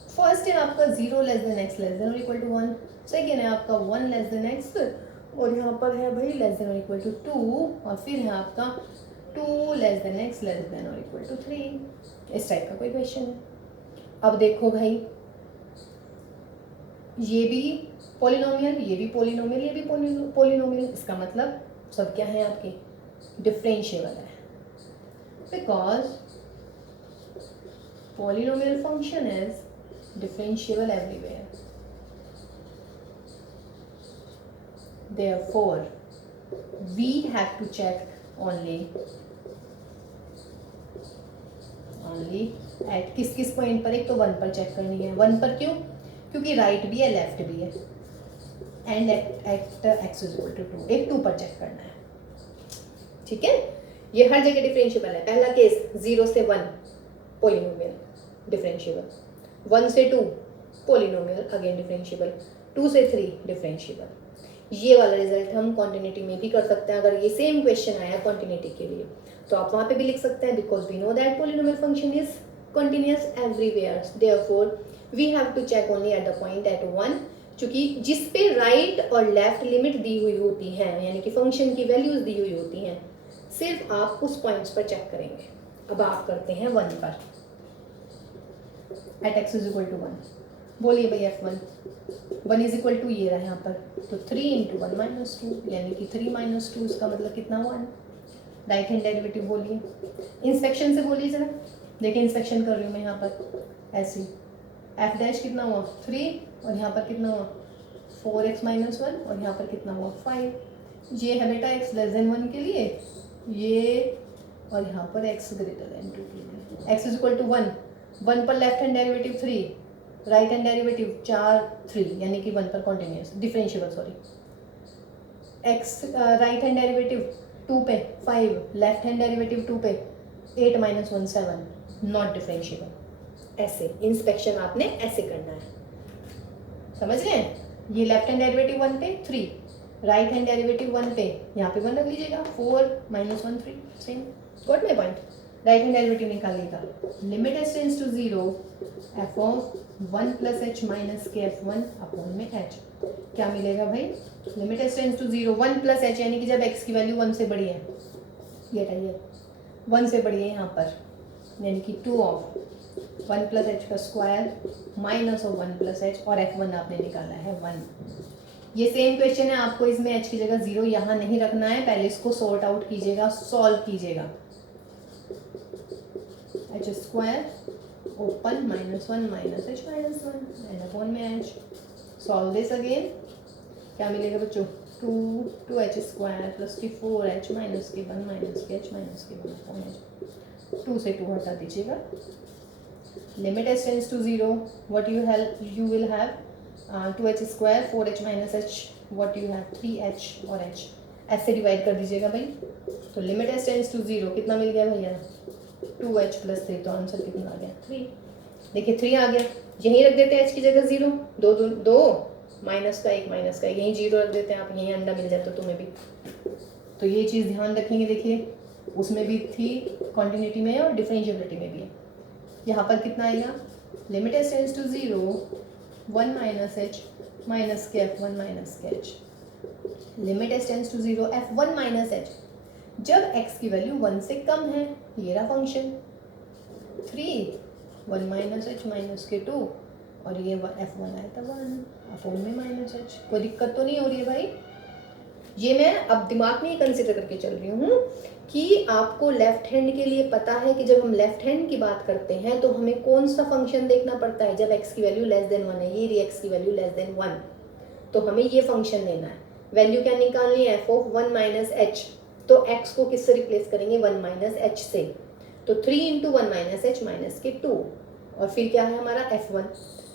फर्स्ट है आपका 0 less than x less then और इक्वल टू 1, सेकेंड है आपका 1 लेस देन एक्स और यहाँ पर है भाई लेस देन और इक्वल टू 2, और फिर है आपका 2 less than x less then और इक्वल टू 3, इस टाइप का कोई क्वेश्चन है। अब देखो भाई ये भी पॉलिनोमियल, ये भी पॉलिनोमियल, ये भी पॉलिनोमियल, इसका मतलब सब क्या है आपके डिफरेंशिएबल है, because polynomial function is differentiable everywhere, therefore we have to check only at किस किस पॉइंट पर, एक तो 1 पर चेक करनी है। 1 पर क्यों, क्योंकि राइट भी है लेफ्ट भी है, and at x is equal to 2, एक 2 पर चेक करना है, ठीक है। ये हर जगह डिफरेंशिएबल है। पहला केस 0 से 1 पॉलिनोमियल डिफरेंशिएबल, 1 से 2 पॉलिनोमियल अगेन डिफरेंशिएबल, 2 से 3 डिफरेंशिएबल। ये वाला रिजल्ट हम कॉन्टिन्यूटी में भी कर सकते हैं। अगर ये सेम क्वेश्चन आया कॉन्टिन्यूटी के लिए तो आप वहाँ पे भी लिख सकते हैं, because we know that polynomial function is continuous everywhere, therefore we have to check only at the point at 1, क्योंकि जिस पे राइट और लेफ्ट लिमिट दी हुई होती है, यानी कि फंक्शन की वैल्यूज दी हुई होती हैं, सिर्फ आप उस पॉइंट्स पर चेक करेंगे। अब आप करते हैं 1 पर, at x is equal to 1, बोलिए भाई f1, 1 इज इक्वल टू ये रहा यहाँ पर, तो 3 इंटू 1 माइनस 2, यानी कि 3 माइनस 2 इसका मतलब कितना 1, राइट हैंड डेरिवेटिव बोलिए, इंस्पेक्शन से बोलिए जरा, देखिए इंस्पेक्शन कर रही हूँ मैं यहाँ पर ऐसे, एफ डैश कितना हुआ 3 और यहाँ पर कितना हुआ 4x माइनस 1 और यहाँ पर कितना हुआ 5, ये है बेटा x लेस देन 1 के लिए ये, और यहाँ पर x ग्रेटर देन 2 के लिए, x इज इक्वल टू 1, 1 पर left hand derivative 3, right hand derivative 4 3, यानी कि 1 पर continuous differentiable, sorry x right hand derivative 2 पे 5, लेफ्ट हैंड डेरिवेटिव 2 पे 8 माइनस 1 7, नॉट डिफरेंशिएबल। ऐसे इंस्पेक्शन आपने ऐसे करना है, समझ गए। ये लेफ्ट हैंड डेरिवेटिव 1 पे 3, राइट हैंड डेरिवेटिव 1 पे यहाँ पे 1 रख लीजिएगा, 4 minus 1 3, same, got my point. Right hand derivative निकालिएगा, limit H tends to 0 F of 1 plus H minus के एफ 1 अपॉन में एच, क्या मिलेगा भाई, limit H tends to 0 1 plus H, यानी कि जब एक्स की वैल्यू 1 से बड़ी है, ये टाइए 1 से बड़ी है यहाँ पर, यानी कि 2 ऑफ 1 प्लस एच का square minus of 1 plus H, और f1 आपने निकाला है 1। ये सेम क्वेश्चन है, आपको इसमें h की जगह 0 यहाँ नहीं रखना है, पहले इसको सॉर्ट आउट कीजिएगा, सॉल्व कीजिएगा। H square open minus 1 minus h minus 1 and upon में एच, सॉल्व दिस अगेन, क्या मिलेगा बच्चों 2 एच स्क्वायर प्लस की 4h माइनस के 1 माइनस के एच माइनस के 1 अपॉन एच, 2 से 2 हटा दीजिएगा, limit h tends to 0 what you will have 2h square 4h minus h, what you have 3h और h, ऐसे डिवाइड कर दीजिएगा भाई। तो लिमिट h टेंड्स टू 0 कितना मिल गया भैया 2h प्लस 3, तो आंसर कितना आ गया 3। देखिए 3 आ गया, यहीं रख देते हैं h की जगह 0, 2 माइनस का 1 माइनस का, यहीं 0 रख देते हैं आप, यहीं अंडा मिल जाता तुम्हें भी। तो ये चीज़ ध्यान रखेंगे, देखिए उसमें भी थी कॉन्टिन्यूटी में और डिफरेंशिएबिलिटी में भी है। यहाँ पर कितना आएगा, limit H tends to 0 1 minus h minus के एफ 1 माइनस के h, limit H tends to 0 f1 minus h, जब x की वैल्यू 1 से कम है, ये रहा फंक्शन 3 1 माइनस एच माइनस के 2 और ये f1 आया था 1 अपॉन में माइनस एच। कोई दिक्कत तो नहीं हो रही है भाई? ये मैं अब दिमाग में ही कंसिडर करके चल रही हूँ कि आपको लेफ्ट हैंड के लिए पता है कि जब हम लेफ्ट हैंड की बात करते हैं तो हमें कौन सा फंक्शन देखना पड़ता है, जब x की वैल्यू लेस देन 1 है, ये x की वैल्यू लेस देन 1, तो हमें ये फंक्शन लेना है। वैल्यू क्या निकालनी है, f ऑफ 1 माइनस एच, तो x को किससे रिप्लेस करेंगे, 1 माइनस एच से, तो 3 इंटू 1 माइनस एच माइनस के 2 और फिर क्या है हमारा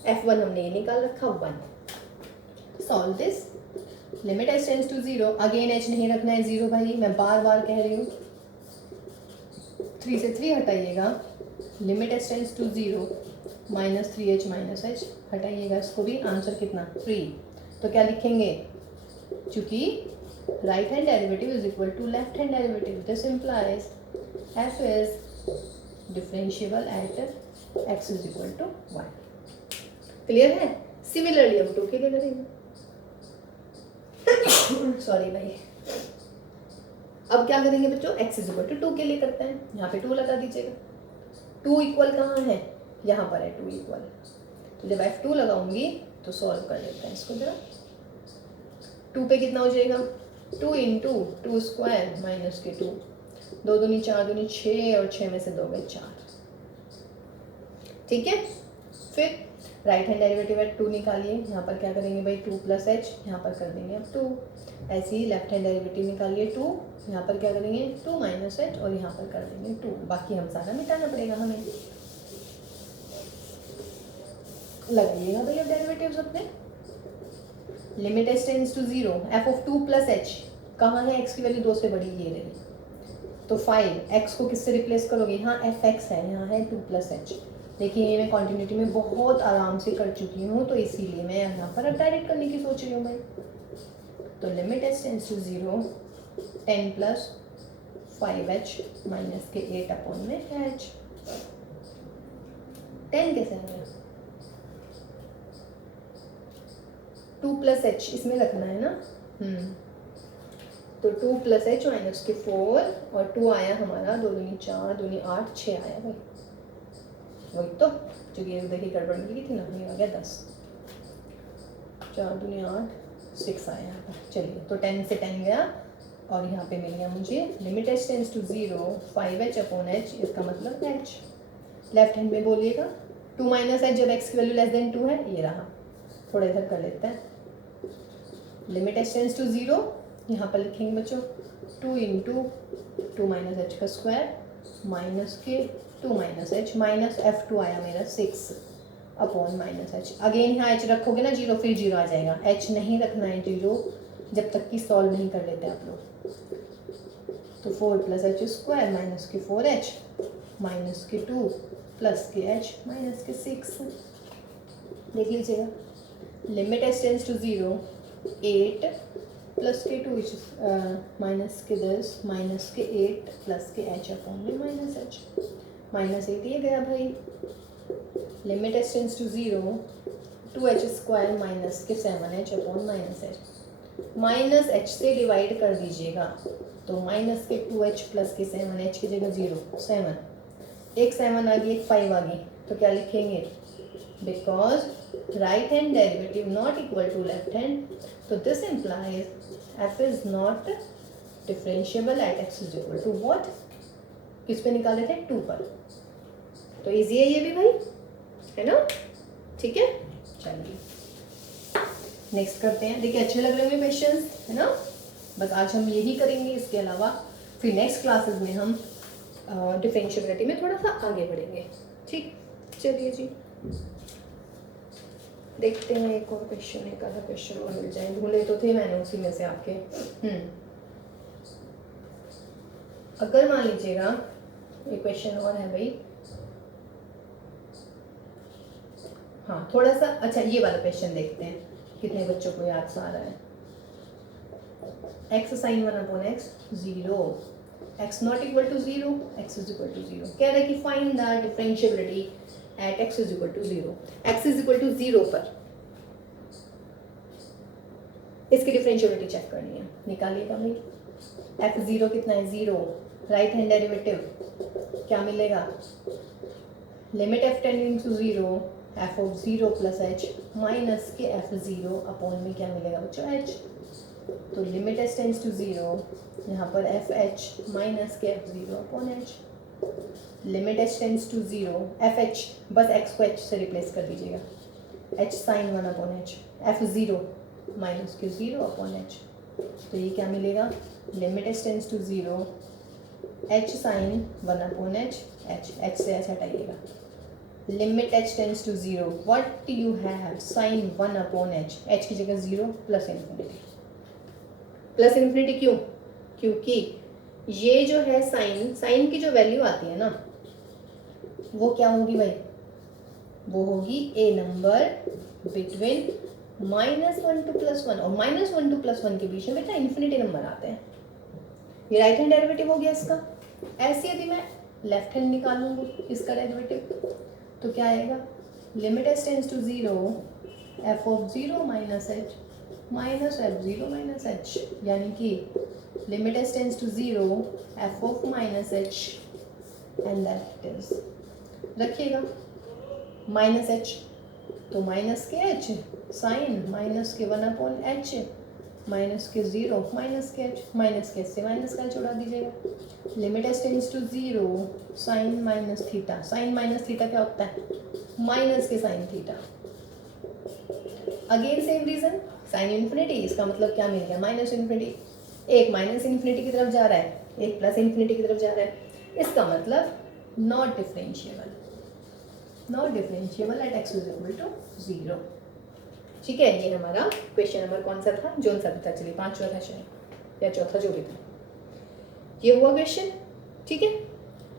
f1 हमने ये निकाल रखा 1। Solve this, limit H tends to 0, again h नहीं रखना है 0 भाई, मैं बार बार कह रही हूँ, 3 से 3 हटाइएगा, limit H tends to 0 minus 3h minus H हटाइएगा, इसको भी आंसर कितना 3, तो क्या लिखेंगे, चूंकि right hand derivative is equal to left hand derivative, this implies f is differentiable at x is equal to 1। Clear है? सिमिलरली हम 2 के लिए करेंगे। सॉरी भाई, अब क्या करेंगे बच्चों, x इज इक्वल टू 2 के लिए करते हैं, यहाँ पे 2 लगा दीजिएगा। 2 इक्वल कहाँ है, यहाँ पर है 2 इक्वल, तो जब f2 लगाऊंगी तो सॉल्व कर लेते हैं इसको जरा। 2 पे कितना हो जाएगा, 2 इंटू 2 स्क्वायर माइनस के 2, 2 दूनी 4 दूनी 6 और 6 में से 2 गए 4। ठीक है, फिर राइट हैंड डेरिवेटिव है 2 निकालिए, यहाँ पर क्या करेंगे भाई 2 प्लस एच, यहाँ पर कर देंगे अब 2, ऐसे ही लेफ्ट हैंड डेरिवेटिव निकालिए 2, यहाँ पर क्या करेंगे 2 माइनस एच और यहाँ पर कर देंगे 2, बाकी हम सारा मिटाना पड़ेगा हमें। लगाइएगा भाई अब डेरिवेटिव्स अपने, limit H tends to 0 f of 2 plus h, कहाँ है x की वैल्यू 2 से बड़ी, ये रही, तो 5 x को किससे रिप्लेस करोगे, यहाँ fx है, यहाँ है 2 प्लस एच। देखिए ये मैं कॉन्टिन्यूटी में बहुत आराम से कर चुकी हूँ, तो इसीलिए मैं यहाँ पर अब डायरेक्ट करने की सोच रही हूँ भाई। तो limit H tends to 0 10 plus 5h minus के 8 अपॉन में h, 10 कैसे आ गया, 2 प्लस एच इसमें रखना है ना, तो 2 प्लस एच माइनस के 4 और 2 आया हमारा 2 दूनी 4 दूनी 8 6 आया भाई, वही तो जो ये उधर ही गड़बड़ मिली थी ना, ये आ गया 10, 4 दूनी 8 6 आया यहाँ पर। चलिए तो 10 से 10 गया और यहाँ पे मिल गया मुझे limit H tends to 0 5h upon h, इसका मतलब h। लेफ्ट हैंड में बोलिएगा 2 माइनस एच, जब x की वैल्यू लेस देन 2 है, ये रहा, थोड़ा इधर कर लेते हैं, लिमिट एच टेंड्स टू 0, यहाँ पर लिखेंगे बच्चों 2 इंटू 2 माइनस एच का स्क्वायर माइनस के 2 माइनस एच माइनस f2 आया मेरा 6 अपॉन माइनस एच, अगेन यहाँ h रखोगे ना 0, फिर 0 आ जाएगा, h नहीं रखना है 0 जब तक कि सॉल्व नहीं कर लेते आप लोग। तो 4 प्लस एच स्क्वायर माइनस के 4h माइनस के 2 प्लस के h माइनस के 6, देख लीजिएगा limit H tends to 0 8 plus के 2 माइनस के 10 माइनस के 8 प्लस के h अपॉन में माइनस h, माइनस 8 ये गया भाई, limit H tends to 0 2h square minus के 7h upon minus h, minus h से डिवाइड कर दीजिएगा, तो माइनस के 2h प्लस के 7h की जगह 0 7, एक 7 आ गई एक 5 आ गई, तो क्या लिखेंगे, because right hand derivative not equal to left hand, तो this implies f is not differentiable at x is equal to what, किस पे निकाले थे 2 पर, तो इजी है ये भी भाई, है ना, ठीक है। चलिए नेक्स्ट करते हैं, देखिए अच्छे लग रहे होंगे क्वेश्चंस, है ना, बस आज हम यही करेंगे, इसके अलावा फिर नेक्स्ट क्लासेस में हम डिफरेंशिएबिलिटी में थोड़ा सा आगे बढ़ेंगे, ठीक। चलिए जी देखते हैं एक और क्वेश्चन, एक आधा क्वेश्चन और मिल जाए, ढूंढे तो थे मैंने उसी में से आपके। अगर मान लीजिएगा एक क्वेश्चन और है भाई, हाँ थोड़ा सा, अच्छा ये वाला क्वेश्चन देखते हैं कितने बच्चों को याद सा आ रहा है। x sine 1 upon x 0, x not equal to 0, x is equal to 0, कह रहा है कि find the differentiability at x is equal to 0, x is equal to 0 पर इसकी डिफरेंशियबिलिटी चेक करनी है, निकालिएगा भाई। f0 कितना है, 0, राइट हैंड डेरिवेटिव क्या मिलेगा, limit f tending to 0 f of 0 plus h minus के f0 अपॉन में क्या मिलेगा बच्चों, h। तो लिमिट h टेंड्स टू 0, यहाँ पर एफ एच माइनस के f0 upon h, limit h tends to 0, F H बस x को h से रिप्लेस कर दीजिएगा, h sine 1 upon h, f0 minus के 0 अपॉन h। तो ये क्या मिलेगा, limit h tends to 0, h sine 1 upon h, h से h हटाइएगा, limit h tends to 0, what you have, sine 1 upon h की जगह 0 प्लस इन्फिनिटी। प्लस इन्फिनिटी क्यों, क्योंकि ये जो है साइन की जो वैल्यू आती है ना, वो क्या होगी भाई, वो होगी ए नंबर बिटवीन -1 to +1, और -1 to +1 के बीच में बेटा इन्फिनिटी नंबर आते हैं। ये राइट हैंड डेरिवेटिव हो गया इसका। ऐसे यदि मैं लेफ्ट हैंड निकालूंगी इसका डेरिवेटिव तो क्या आएगा, limit h tends to 0 f of 0 minus h minus f0 minus h, यानी कि limit h tends to 0 f of minus h and that is, रखिएगा माइनस h, तो माइनस के h साइन माइनस के 1 अपॉन h माइनस के 0 minus के h, minus के h से माइनस का छोड़ा दीजिएगा, limit h tends to 0 sine minus theta, sine minus theta क्या होता है, माइनस के sine theta. Again same reason, sine infinity, इसका मतलब क्या मिल गया, माइनस इन्फिनिटी, एक माइनस इन्फिनिटी की तरफ जा रहा है, एक प्लस इन्फिनिटी की तरफ जा रहा है, इसका मतलब not differentiable, not differentiable at x is equal to 0। ठीक है, ये हमारा क्वेश्चन नंबर कौन सा था, जोन सा भी था, चलिए 5वां था शायद या चौथा, जो भी था, ये हुआ क्वेश्चन। ठीक है,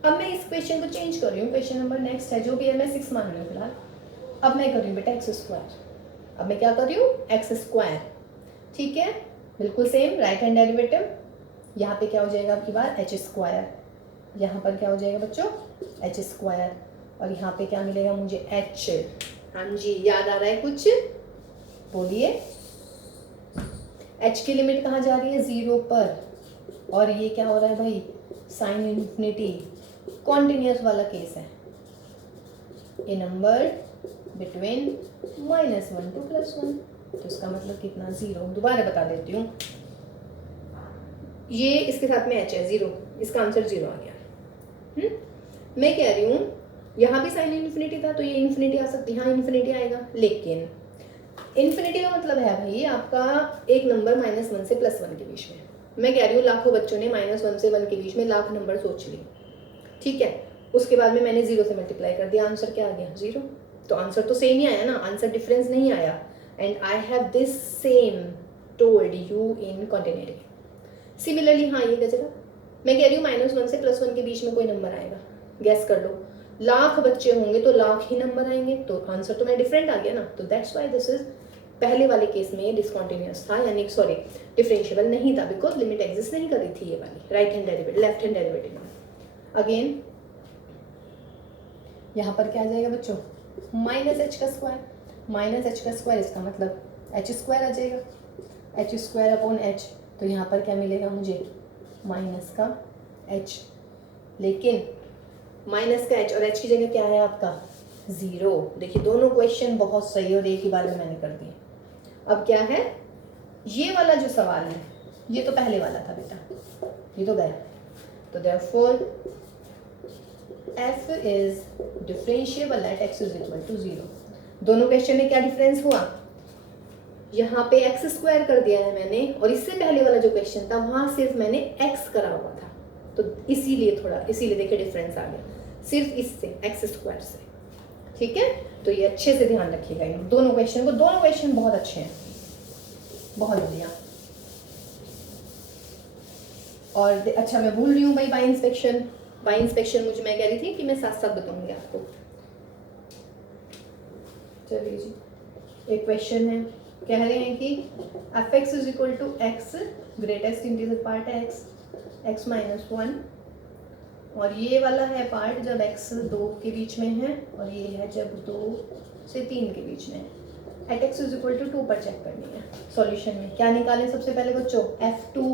अब मैं इस क्वेश्चन को चेंज कर रही हूँ, क्वेश्चन नंबर नेक्स्ट है जो भी है, मैं 6 मान रही हूँ फिलहाल। अब मैं कर रही हूँ बेटा x², अब मैं क्या कर रही हूँ, x²। ठीक है, बिल्कुल सेम राइट हैंड डेरिवेटिव, यहाँ पे क्या हो जाएगा आपकी बार h², यहाँ पर क्या हो जाएगा बच्चों h², और यहाँ पे क्या मिलेगा मुझे h। हाँ जी, याद आ रहा है कुछ, बोलिए। h की लिमिट कहाँ जा रही है, 0 पर, और ये क्या हो रहा है भाई, साइन इन्फिनिटी, कॉन्टिन्यूस वाला केस है, ए नंबर बिटवीन -1 to +1, तो इसका मतलब कितना, 0। दोबारा बता देती हूँ, ये इसके साथ में h है 0, इसका आंसर 0 आ गया। मैं कह रही हूँ यहाँ भी साइन इन्फिनिटी था तो ये इन्फिनिटी आ सकती है, हाँ इन्फिनिटी आएगा, लेकिन इन्फिनिटी का मतलब है भाई आपका एक नंबर -1 से +1 के बीच में। मैं कह रही हूँ लाखों बच्चों ने -1 से 1 के बीच में लाख नंबर सोच ली, ठीक है, उसके बाद में मैंने 0 से मल्टीप्लाई कर दिया, आंसर क्या आ गया, 0। तो आंसर तो सेम ही आया ना, आंसर डिफरेंस नहीं आया। And I have this same told you in continuity. Similarly हाँ ये गजरा, मैं कह रही हूँ -1 से +1 के बीच में कोई नंबर आएगा, गैस कर लो, लाख बच्चे होंगे तो लाख ही नंबर आएंगे, तो आंसर तो मेरा डिफरेंट आ गया ना। तो दैट्स वाई दिस इज, पहले वाले केस में डिसकंटिन्यूअस था, यानी सॉरी डिफरेंशिएबल नहीं था, बिकॉज लिमिट एग्जिस्ट नहीं कर रही थी ये वाली right hand derivative, left hand derivative में। अगेन यहाँ पर क्या आ जाएगा बच्चों, -h², -h², इसका मतलब h² आ जाएगा, h² अपॉन h, तो यहाँ पर क्या मिलेगा मुझे, माइनस का h, लेकिन माइनस का h और h की जगह क्या है आपका 0। देखिए दोनों क्वेश्चन बहुत सही और एक ही बार में मैंने कर दिए। अब क्या है, ये वाला जो सवाल है ये तो पहले वाला था बेटा, ये तो गया, तो therefore f is differentiable at x is equal to 0। दोनों क्वेश्चन में क्या डिफरेंस हुआ, यहाँ पे x² कर दिया है मैंने, और इससे पहले वाला जो क्वेश्चन था वहां सिर्फ मैंने x करा हुआ था, तो इसीलिए देखिए डिफरेंस आ गया, सिर्फ इससे x² से। ठीक है, तो ये अच्छे से ध्यान रखिएगा इन दोनों क्वेश्चन को, दोनों क्वेश्चन बहुत अच्छे हैं, बहुत बढ़िया। और अच्छा मैं भूल रही हूँ भाई, बाय इंस्पेक्शन मुझे, मैं कह रही थी कि मैं साथ साथ बताऊंगी आपको। चलिए जी, एक क्वेश्चन है, कह रहे हैं कि f(x is equal to x), greatest integer part है x -1, और ये वाला है पार्ट जब x 2 के बीच में है, और ये है जब 2 से 3 के बीच में है। At x is equal to 2 पर चेक करनी है। सॉल्यूशन में क्या निकालें सबसे पहले बच्चों, f2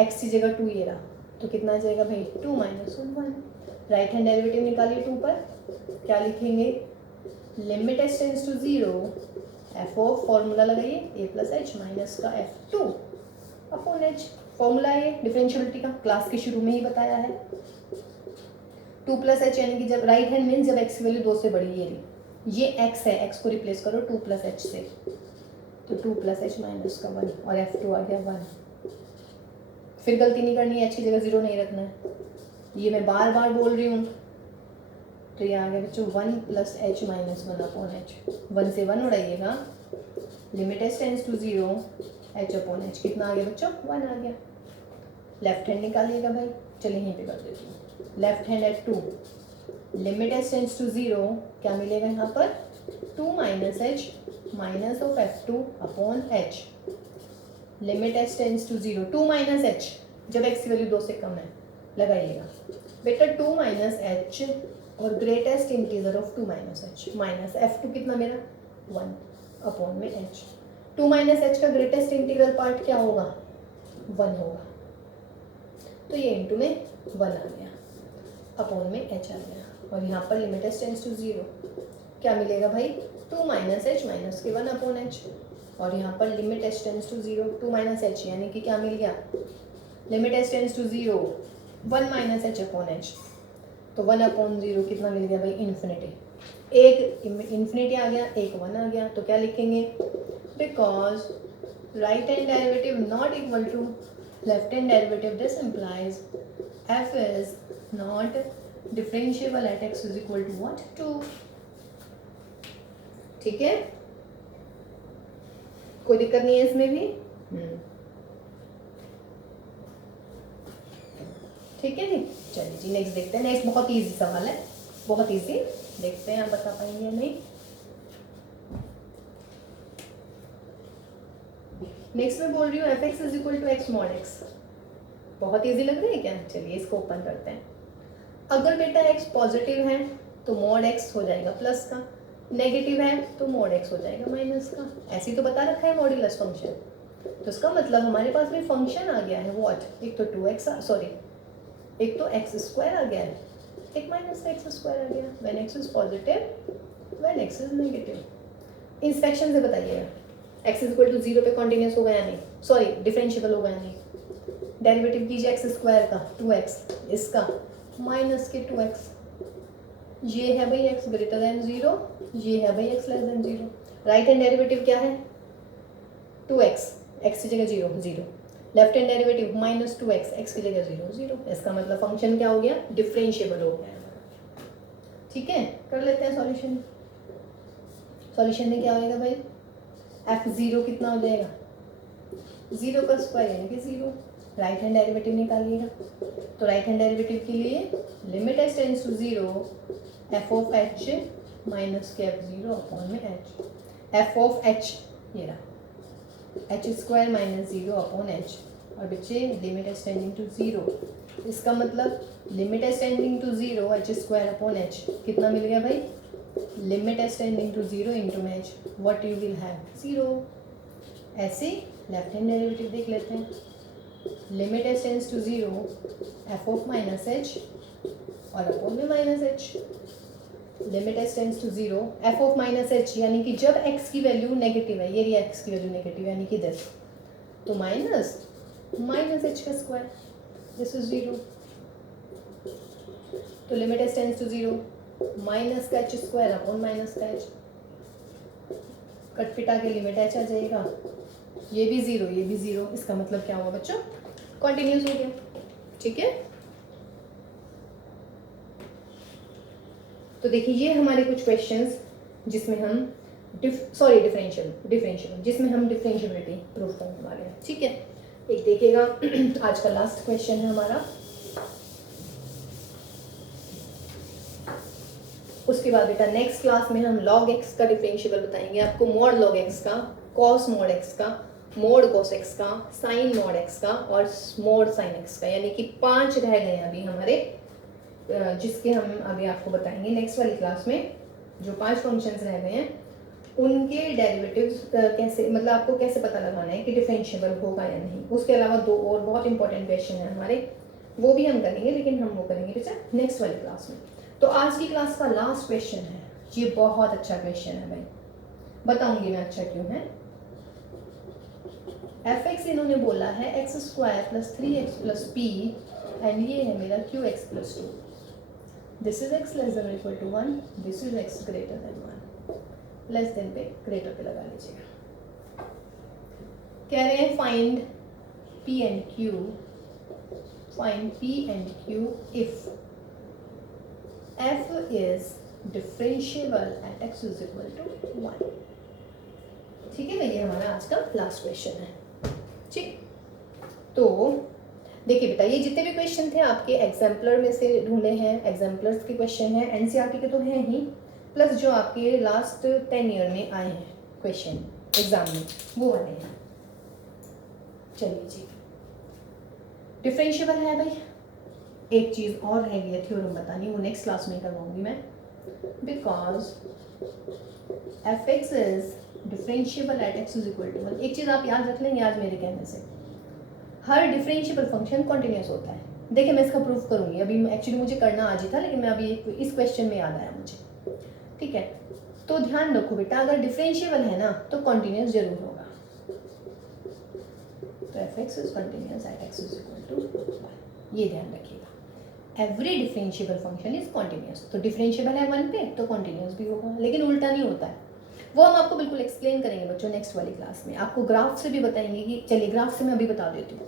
x की जगह 2 ये रहा, तो कितना आ जाएगा भाई 2 माइनस 1। राइट हैंड डेरिवेटिव निकालिए 2 पर, क्या लिखेंगे, limit H tends to 0 F of, formula लगाइए a प्लस एच माइनस का f2 अपॉन एच। फॉर्मूला है डिफरेंशियबिलिटी का, क्लास के शुरू में ही बताया है। 2 प्लस एच यानी कि जब राइट हैंड मीन्स जब x की वैल्यू 2 से बड़ी, ये x है, x को रिप्लेस करो 2 प्लस एच से, तो 2 प्लस एच माइनस का 1 और f2 आ गया 1। फिर गलती नहीं करनी है, h की जगह 0 नहीं रखना है, ये मैं बार बार बोल रही हूँ। तो ये आ गया बच्चों 1 plus H minus 1 upon H. 1 से 1 उड़ाइएगा, limit H tends to 0 H upon H, कितना आ गया बच्चों 1 आ गया। लेफ्ट हैंड निकालिएगा भाई, चलिए यहीं पे कर देती हूँ। Left hand at 2, limit H tends to 0, क्या मिलेगा यहाँ पर 2 minus h minus of f2 upon h. Limit H tends to 0, 2 minus h जब x की वैल्यू 2 से कम है, लगाइएगा बेटा 2 माइनस एच और greatest integer of 2 minus h, minus f2 कितना मेरा 1 अपॉन में h। 2 माइनस एच का ग्रेटेस्ट इंटीग्रल पार्ट क्या होगा 1 होगा, तो ये इंटू में 1 आ गया अपॉन में h आ गया। और यहाँ पर लिमिट एच टेंड्स टू 0, क्या मिलेगा भाई 2 माइनस एच माइनस के 1 अपॉन एच। और यहाँ पर limit H tends to 0 2 minus h यानी कि क्या मिल गया, limit H tends to 0 1 minus h upon h, तो 1 अपॉन 0 कितना मिल गया भाई इन्फिनिटी। एक इन्फिनिटी आ गया, एक 1 आ गया, तो क्या लिखेंगे, because right hand derivative not equal to left hand derivative, this implies f is not differentiable at x is equal to what 2। ठीक है, कोई दिक्कत नहीं है इसमें भी, ठीक है जी। चलिए जी नेक्स्ट देखते हैं। नेक्स्ट बहुत इजी सवाल है, बहुत इजी, देखते हैं आप बता पाएंगे या नहीं। नेक्स्ट में बोल रही हूँ f x is equal to x mod x. बहुत इजी लग रही है क्या, चलिए इसको ओपन करते हैं। अगर बेटा एक्स पॉजिटिव है तो मॉड एक्स हो जाएगा प्लस का, नेगेटिव है तो मॉड एक्स हो जाएगा माइनस का। ऐसे ही तो बता रखा है मॉड्यूलस फंक्शन, तो इसका मतलब हमारे पास में फंक्शन आ गया है व्हाट, एक तो 2x सॉरी एक तो एक्स स्क्वायर आ गया है, एक माइनस का एक्स स्क्वायर आ गया। When x is positive when x is negative. Inspection से बताइएगा एक्स इज इक्वल टू 0 पे कॉन्टिन्यूस होगा या नहीं, सॉरी डिफरेंशिएबल होगा या नहीं। डेरिवेटिव कीजिए एक्स स्क्वायर का 2x, इसका माइनस के 2x, ये है भाई x ग्रेटर देन 0, ये है भाई x less then 0। Right hand derivative क्या है 2x, x की जगह 0 0। Left hand derivative minus 2x, x की जगह 0 0। इसका मतलब फंक्शन क्या हो गया, डिफरेंशिएबल हो गया। ठीक है, कर लेते हैं सॉल्यूशन। सॉल्यूशन में क्या होगा भाई, f0 कितना हो जाएगा 0 का स्क्वायर यानी कि 0। राइट हैंड डेरिवेटिव निकालिएगा, तो राइट हैंड डेरिवेटिव के लिए limit H tends to 0 F of h minus के f0 अपॉन में h। एफ ऑफ एच ये रहा h square minus 0 upon h, और बच्चे लिमिट एच टेंडिंग टू 0, इसका मतलब limit h tending to 0 h square upon H कितना मिल गया भाई, limit h tending to 0 into h, what you will have 0। ऐसे लेफ्ट हैंड डेरिवेटिव देख लेते हैं, limit H tends to 0 F of minus h और अपॉन में minus h. Limit H tends to 0 F of minus h यानी कि जब x की वैल्यू नेगेटिव है, ये रही x की वैल्यू नेगेटिव यानी कि दिस, तो माइनस माइनस एच का स्क्वायर, दिस इज 0। तो limit H tends to 0 minus का एच स्क्वायर अपॉन माइनस का एच, कट पिटा के लिमिट एच आ जाएगा, ये भी 0 ये भी 0। इसका मतलब क्या हुआ बच्चों, कॉन्टिन्यूस हो गया। ठीक है, तो देखिए ये हमारे कुछ क्वेश्चंस जिसमें हम डिफरेंशियल जिसमें हम डिफरेंशियबिलिटी प्रूफ करने वाले हैं। ठीक है, एक देखिएगा आज का लास्ट क्वेश्चन है हमारा, उसके बाद बेटा नेक्स्ट क्लास में हम log x का डिफरेंशिएबल बताएंगे आपको, मॉड log x का, cos मॉड x का, मोड cos x का, साइन मॉड x का और मोड साइन x का, यानी कि 5 रह गए अभी हमारे, जिसके हम अभी आपको बताएंगे नेक्स्ट वाली क्लास में। जो 5 फंक्शंस रह गए हैं उनके डेरिवेटिव्स कैसे, मतलब आपको कैसे पता लगाना है कि डिफरेंशिएबल होगा या नहीं। उसके अलावा दो और बहुत इंपॉर्टेंट क्वेश्चन है हमारे, वो भी हम करेंगे, लेकिन हम वो करेंगे बेटा नेक्स्ट वाली क्लास में। तो आज की क्लास का लास्ट क्वेश्चन है, ये बहुत अच्छा क्वेश्चन है भाई, बताऊंगी मैं अच्छा क्यों है। एफ एक्स इन्होंने बोला है x square plus 3x plus p, and ये है मेरा q x plus 2। This is x less than equal to 1, this is x greater than 1। Less than पे ग्रेटर पे लगा लीजिएगा। कह रहे हैं find p and q, find p and q if f is differentiable at x is equal to 1। ठीक है, ये हमारा आज का लास्ट क्वेश्चन है। ठीक, तो देखिए बेटा, ये जितने भी क्वेश्चन थे आपके एग्जाम्पलर में से ढूंढे हैं, एग्जाम्पलर्स के क्वेश्चन हैं, एनसीईआरटी के तो हैं ही, प्लस जो आपके लास्ट 10 ईयर में आए हैं क्वेश्चन एग्जाम में, वो वाले हैं। चलिए जी, डिफरेंशिएबल है भाई। एक चीज़ और रह गई है थ्योरम बतानी, वो नेक्स्ट क्लास में करवाऊंगी मैं। Because f x is differentiable at x is equal to 1। एक चीज़ आप याद रख लेंगे आज मेरे कहने से, हर डिफरेंशिएबल फंक्शन कॉन्टिन्यूस होता है। देखिए मैं इसका प्रूफ करूंगी, अभी एक्चुअली मुझे करना आज ही था, लेकिन मैं अभी इस क्वेश्चन में याद आया मुझे। ठीक है, तो ध्यान रखो बेटा, अगर डिफरेंशिएबल है ना तो कॉन्टिन्यूस जरूर होगा। तो f x is continuous at x is equal to 1, ये ध्यान रखिएगा। Every differentiable function is continuous, तो डिफरेंशिएबल है 1 पे तो कॉन्टिन्यूस भी होगा, लेकिन उल्टा नहीं होता है। वो हम आपको बिल्कुल एक्सप्लेन करेंगे बच्चों नेक्स्ट वाली क्लास में, आपको ग्राफ से भी बताएंगे कि, चलिए ग्राफ से मैं अभी बता देती हूँ।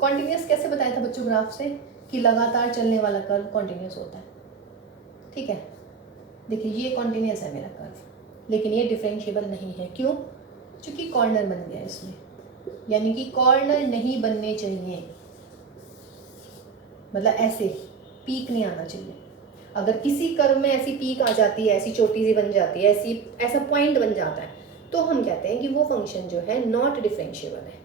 कॉन्टिन्यूस कैसे बताया था बच्चों ग्राफ से, कि लगातार चलने वाला कर्व कॉन्टिन्यूस होता है। ठीक है, देखिए ये कॉन्टिन्यूस है मेरा कर्व, लेकिन ये डिफरेंशिएबल नहीं है। क्यों? क्योंकि कॉर्नर बन गया इसमें, यानी कि कॉर्नर नहीं बनने चाहिए, मतलब ऐसे पीक नहीं आना चाहिए। अगर किसी कर्व में ऐसी पीक आ जाती है, ऐसी छोटी सी बन जाती है, ऐसी ऐसा पॉइंट बन जाता है, तो हम कहते हैं कि वो फंक्शन जो है नॉट डिफरेंशिएबल है।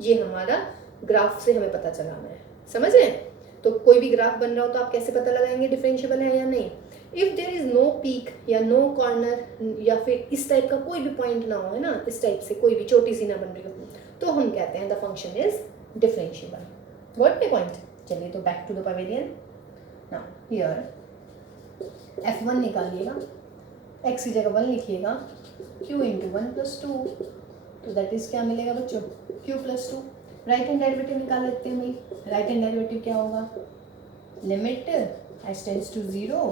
ये हमारा ग्राफ से हमें पता चलाना है, समझ रहे हैं? तो कोई भी ग्राफ बन रहा हो तो आप कैसे पता लगाएंगे डिफरेंशिएबल है या नहीं। If there is no peak या नो कॉर्नर, या फिर इस टाइप का कोई भी पॉइंट ना हो, है ना, इस टाइप से कोई भी छोटी सी ना बन रही हो, तो हम कहते हैं the function is differentiable. What the point? चलिए तो back to the pavilion. Now here f1 निकालिएगा, x की जगह 1 लिखिएगा, q इंटू 1 प्लस 2, तो दैट इज क्या मिलेगा बच्चों, q plus 2। Right hand derivative निकाल लेते हैं भाई। राइट हैंड डेरिवेटिव क्या होगा, limit h tends to 0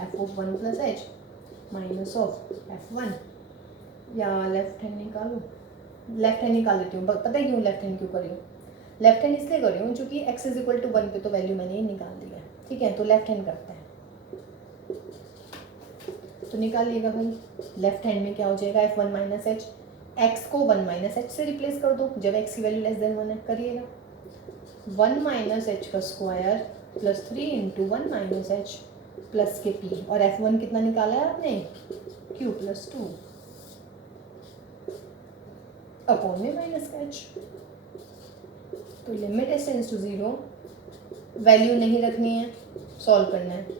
f of 1 plus h minus of f1, या लेफ्ट हैंड निकालो, लेफ्ट हैंड निकाल देती हूँ। पता है क्यों लेफ्ट हैंड क्यों कर रही हूँ? लेफ्ट हैंड इसलिए कर रही हूँ क्योंकि x इज इक्वल टू 1 पे तो वैल्यू मैंने ही निकाल दी है। ठीक है, तो लेफ्ट हैंड करते हैं, तो निकालिएगा भाई। लेफ्ट हैंड में क्या हो जाएगा, f1 माइनस एच, एक्स को 1 माइनस एच से रिप्लेस कर दो जब x की वैल्यू लेस देन 1 है। करिएगा 1 माइनस एच का square plus 3 into 1 minus h plus के p, और f1 कितना निकाला है आपने, q प्लस 2 अपॉन में माइनस का h। तो limit s tends to 0, value नहीं रखनी है, सॉल्व करना है।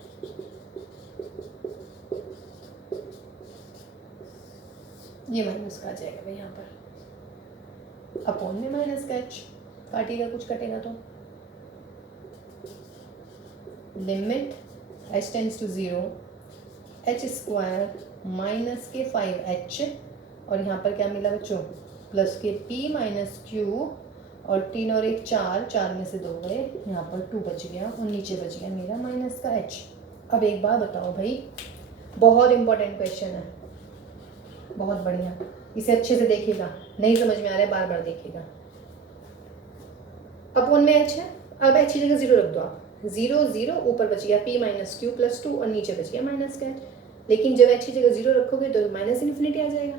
ये माइनस का आ जाएगा भाई यहाँ पर, अपॉन में माइनस का h, काटिएगा कुछ कटेगा तो। Limit h tends to 0 h square minus के 5h, और यहाँ पर क्या मिला बच्चों, प्लस के p माइनस q, और 3 और 1 4, 4 में से 2 गए, यहाँ पर 2 बच गया, और नीचे बच गया मेरा माइनस का h। अब एक बार बताओ भाई, बहुत इंपॉर्टेंट क्वेश्चन है, बहुत बढ़िया, इसे अच्छे से देखिएगा, नहीं समझ में आ रहा है बार बार देखिएगा। अपॉन में h है, अब h की जगह 0 रख दो आप, 0 0, ऊपर बच गया p माइनस क्यू प्लस 2, और नीचे बच गया माइनस का h। लेकिन जब h की जगह 0 रखोगे तो माइनस इन्फिनिटी आ जाएगा,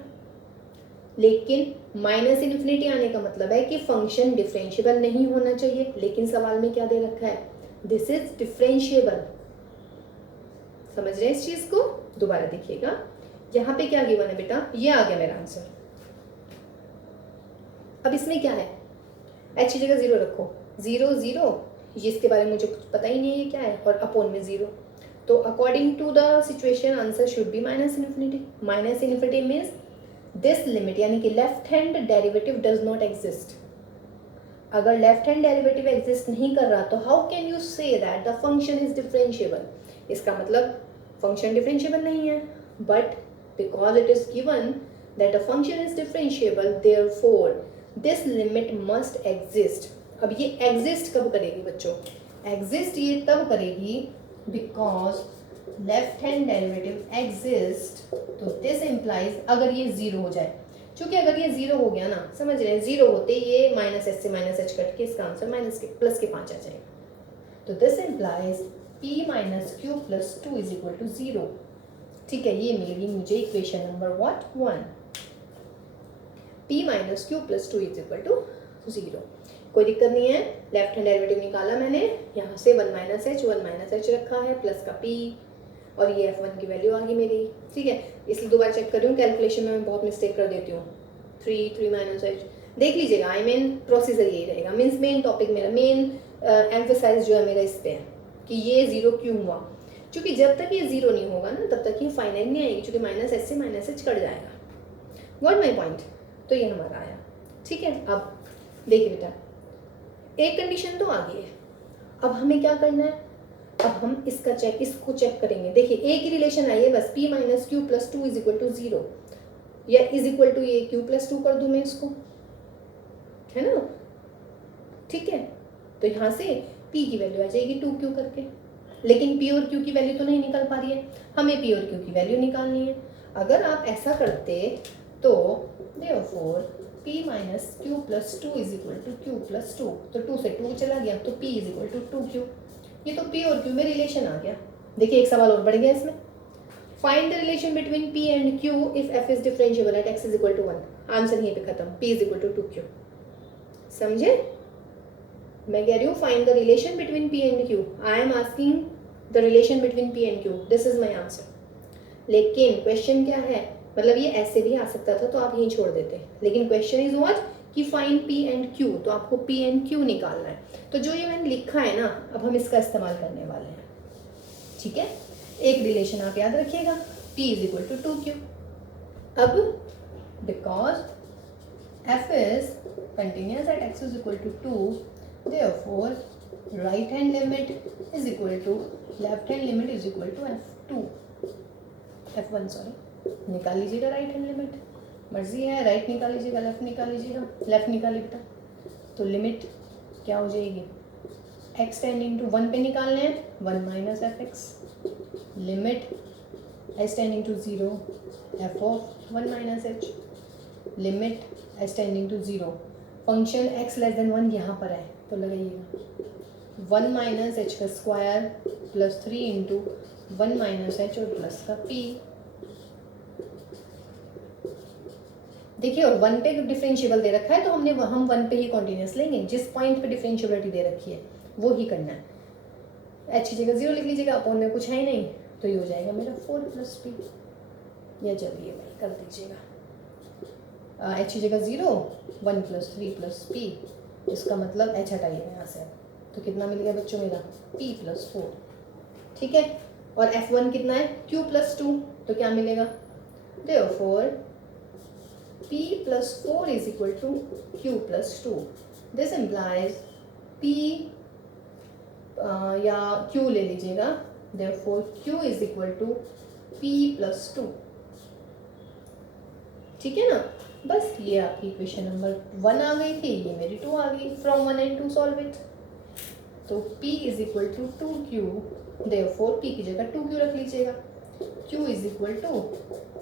लेकिन माइनस इन्फिनिटी आने का मतलब है कि फंक्शन डिफरेंशिएबल नहीं होना चाहिए। लेकिन सवाल में क्या दे रखा है, दिस इज डिफरेंशिएबल। समझ रहे हैं इस चीज को? दोबारा देखिएगा, यहाँ पे क्या गिवन है बेटा, ये आ गया मेरा आंसर। अब इसमें क्या है, h की जगह 0 रखो, 0 0, इसके बारे में मुझे कुछ पता ही नहीं है क्या है, और अपॉन में 0, तो according to the situation answer should be minus infinity. Minus infinity means this limit यानी कि left hand derivative does not exist. अगर लेफ्ट हैंड डेरिवेटिव एग्जिस्ट नहीं कर रहा तो how can you say that the function is differentiable? इसका मतलब function differentiable नहीं है, but because it is given that the function is differentiable therefore this limit must exist. अब ये एग्जिस्ट कब करेगी बच्चों? एग्जिस्ट ये तब करेगी because left hand derivative exist, तो दिस इम्प्लाइज अगर ये जीरो हो जाए, क्योंकि अगर ये जीरो हो गया ना, समझ रहे हैं, जीरो होते ये माइनस एच से माइनस एच कट के इसका आंसर माइनस के प्लस के 5 आ जाएगा। तो this implies p minus q plus 2 is equal to 0। ठीक है, ये मिलेगी मुझे equation number 1 p minus q plus 2 is equal to 0। कोई दिक्कत नहीं है, लेफ्ट हैंड डेरिवेटिव निकाला मैंने, यहाँ से 1 माइनस एच रखा है प्लस का p, और ये f1 की वैल्यू आ गई मेरी। ठीक है, इसलिए दोबारा चेक कर रही हूँ, कैलकुलेशन में मैं बहुत मिस्टेक कर देती हूँ। 3 माइनस एच देख लीजिएगा, आई मीन प्रोसीजर यही रहेगा, मीन्स मेन टॉपिक मेरा मेन एम्फेसाइज जो है मेरा इस पे है कि ये जीरो क्यों हुआ, क्योंकि जब तक ये जीरो नहीं होगा ना तब तक ये फाइनाइट नहीं आएगी, क्योंकि माइनस एच से माइनस एच कट जाएगा। What my point? तो ये हमारा आया। ठीक है, अब देखिए बेटा, एक कंडीशन तो आ गई है, अब हमें क्या करना है? अब हम इसको चेक करेंगे। देखिए एक ही रिलेशन आई है बस, p minus q plus 2 is equal to 0, या इज इक्वल टू ये q प्लस 2 कर दूं मैं इसको, है ना? ठीक है, तो यहाँ से p की वैल्यू आ जाएगी 2q करके, लेकिन p और q की वैल्यू तो नहीं निकल पा रही है, हमें p और q की वैल्यू निकालनी है। अगर आप ऐसा करते तो therefore p minus q plus 2 is equal to q plus 2, तो 2 से 2 चला गया तो p is equal to 2q। ये तो p और q में रिलेशन आ गया। देखिए एक सवाल और बढ़ गया इसमें, find the relation between p and q if f is differentiable at x is equal to 1। Answer यहीं पे खत्म, p is equal to 2q। समझे? मैं कह रही हूँ find the relation between p and q, I am asking the relation between p and q, this is my answer. लेकिन question क्या है, मतलब ये ऐसे भी आ सकता था तो आप यहीं छोड़ देते, लेकिन क्वेश्चन इज व्हाट कि फाइंड p एंड q, तो आपको p एंड q निकालना है। तो जो ये मैंने लिखा है ना, अब हम इसका इस्तेमाल करने वाले हैं। ठीक है, एक रिलेशन आप याद रखिएगा, p is equal to 2q। अब because f is continuous at x is equal to 2, therefore right hand limit is equal to left hand limit is equal to f1 sorry, निकाल लीजिएगा राइट हैंड लिमिट, मर्जी है right निकाल लीजिएगा left निकाल लीजिएगा, left निकाल बेटा, तो लिमिट क्या हो जाएगी, x टेंडिंग टू 1 पे निकालना है 1 minus f x, limit s tending to 0 f of 1 minus h, limit s tending to 0, function x less than 1 यहाँ पर है तो लगाइएगा 1 माइनस एच का square plus 3 into 1 minus h और प्लस का p। देखिए और 1 पे डिफरेंशिएबल दे रखा है तो हम 1 पे ही कॉन्टिन्यूस लेंगे, जिस पॉइंट पे डिफरेंशिएबिलिटी दे रखी है वो ही करना है। एच की जगह 0 लिख लीजिएगा, अपॉन में कुछ है ही नहीं, तो ये हो जाएगा मेरा 4 प्लस p, या चलिए भाई कर दीजिएगा, एच की जगह 0 1 प्लस 3 प्लस p, इसका मतलब एच हटाइएगा यहाँ से, तो कितना मिल गया बच्चों मेरा p प्लस 4। ठीक है, और f1 कितना है q प्लस 2, तो क्या मिलेगा, therefore p plus 4 is equal to q plus 2. This implies p या q ले लीजिएगा, therefore q is equal to p plus 2। ठीक है ना, बस ये आपकी इक्वेशन नंबर 1 आ गई थी, ये मेरी 2 आ गई। फ्रॉम 1 and 2 सॉल्व इट, तो p is equal to 2q, therefore p की जगह 2q रख लीजिएगा, q is equal to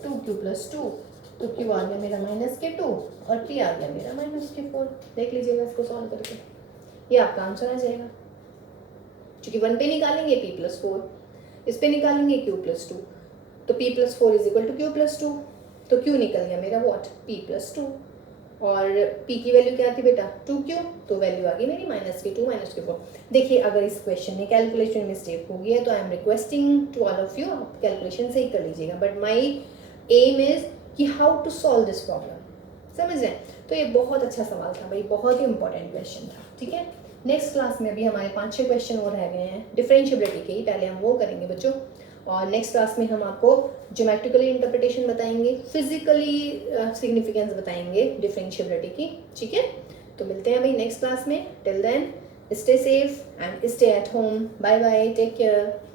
2q plus 2, तो q आ गया मेरा माइनस के 2 और p आ गया मेरा माइनस के 4। देख लीजिएगा इसको सॉल्व करके, ये आपका आंसर आ जाएगा। क्योंकि 1 पे निकालेंगे p प्लस 4, इस पे निकालेंगे q प्लस 2, तो p plus 4 is equal to q plus 2, तो q निकल गया मेरा व्हाट p प्लस 2, और p की वैल्यू क्या थी बेटा 2q, तो वैल्यू आ गई मेरी माइनस के 2 माइनस के 4। देखिए अगर इस क्वेश्चन में कैलकुलेशन मिस्टेक हो गई है तो I am requesting to all of you, आप कैलकुलेशन सही कर लीजिएगा, बट माई एम इज कि how to solve this problem, समझ रहे हैं? तो ये बहुत अच्छा सवाल था भाई, बहुत ही इंपॉर्टेंट क्वेश्चन था। ठीक है, नेक्स्ट क्लास में अभी हमारे 5-6 क्वेश्चन और रह गए हैं डिफरेंशिएबिलिटी के ही, पहले हम वो करेंगे बच्चों, और नेक्स्ट क्लास में हम आपको ज्योमेट्रिकली इंटरप्रिटेशन बताएंगे, फिजिकली सिग्निफिकेंस बताएंगे डिफरेंशिएबिलिटी की, ठीक है। तो मिलते हैं भाई नेक्स्ट क्लास में। Till then stay safe and stay at home. Bye bye, take care.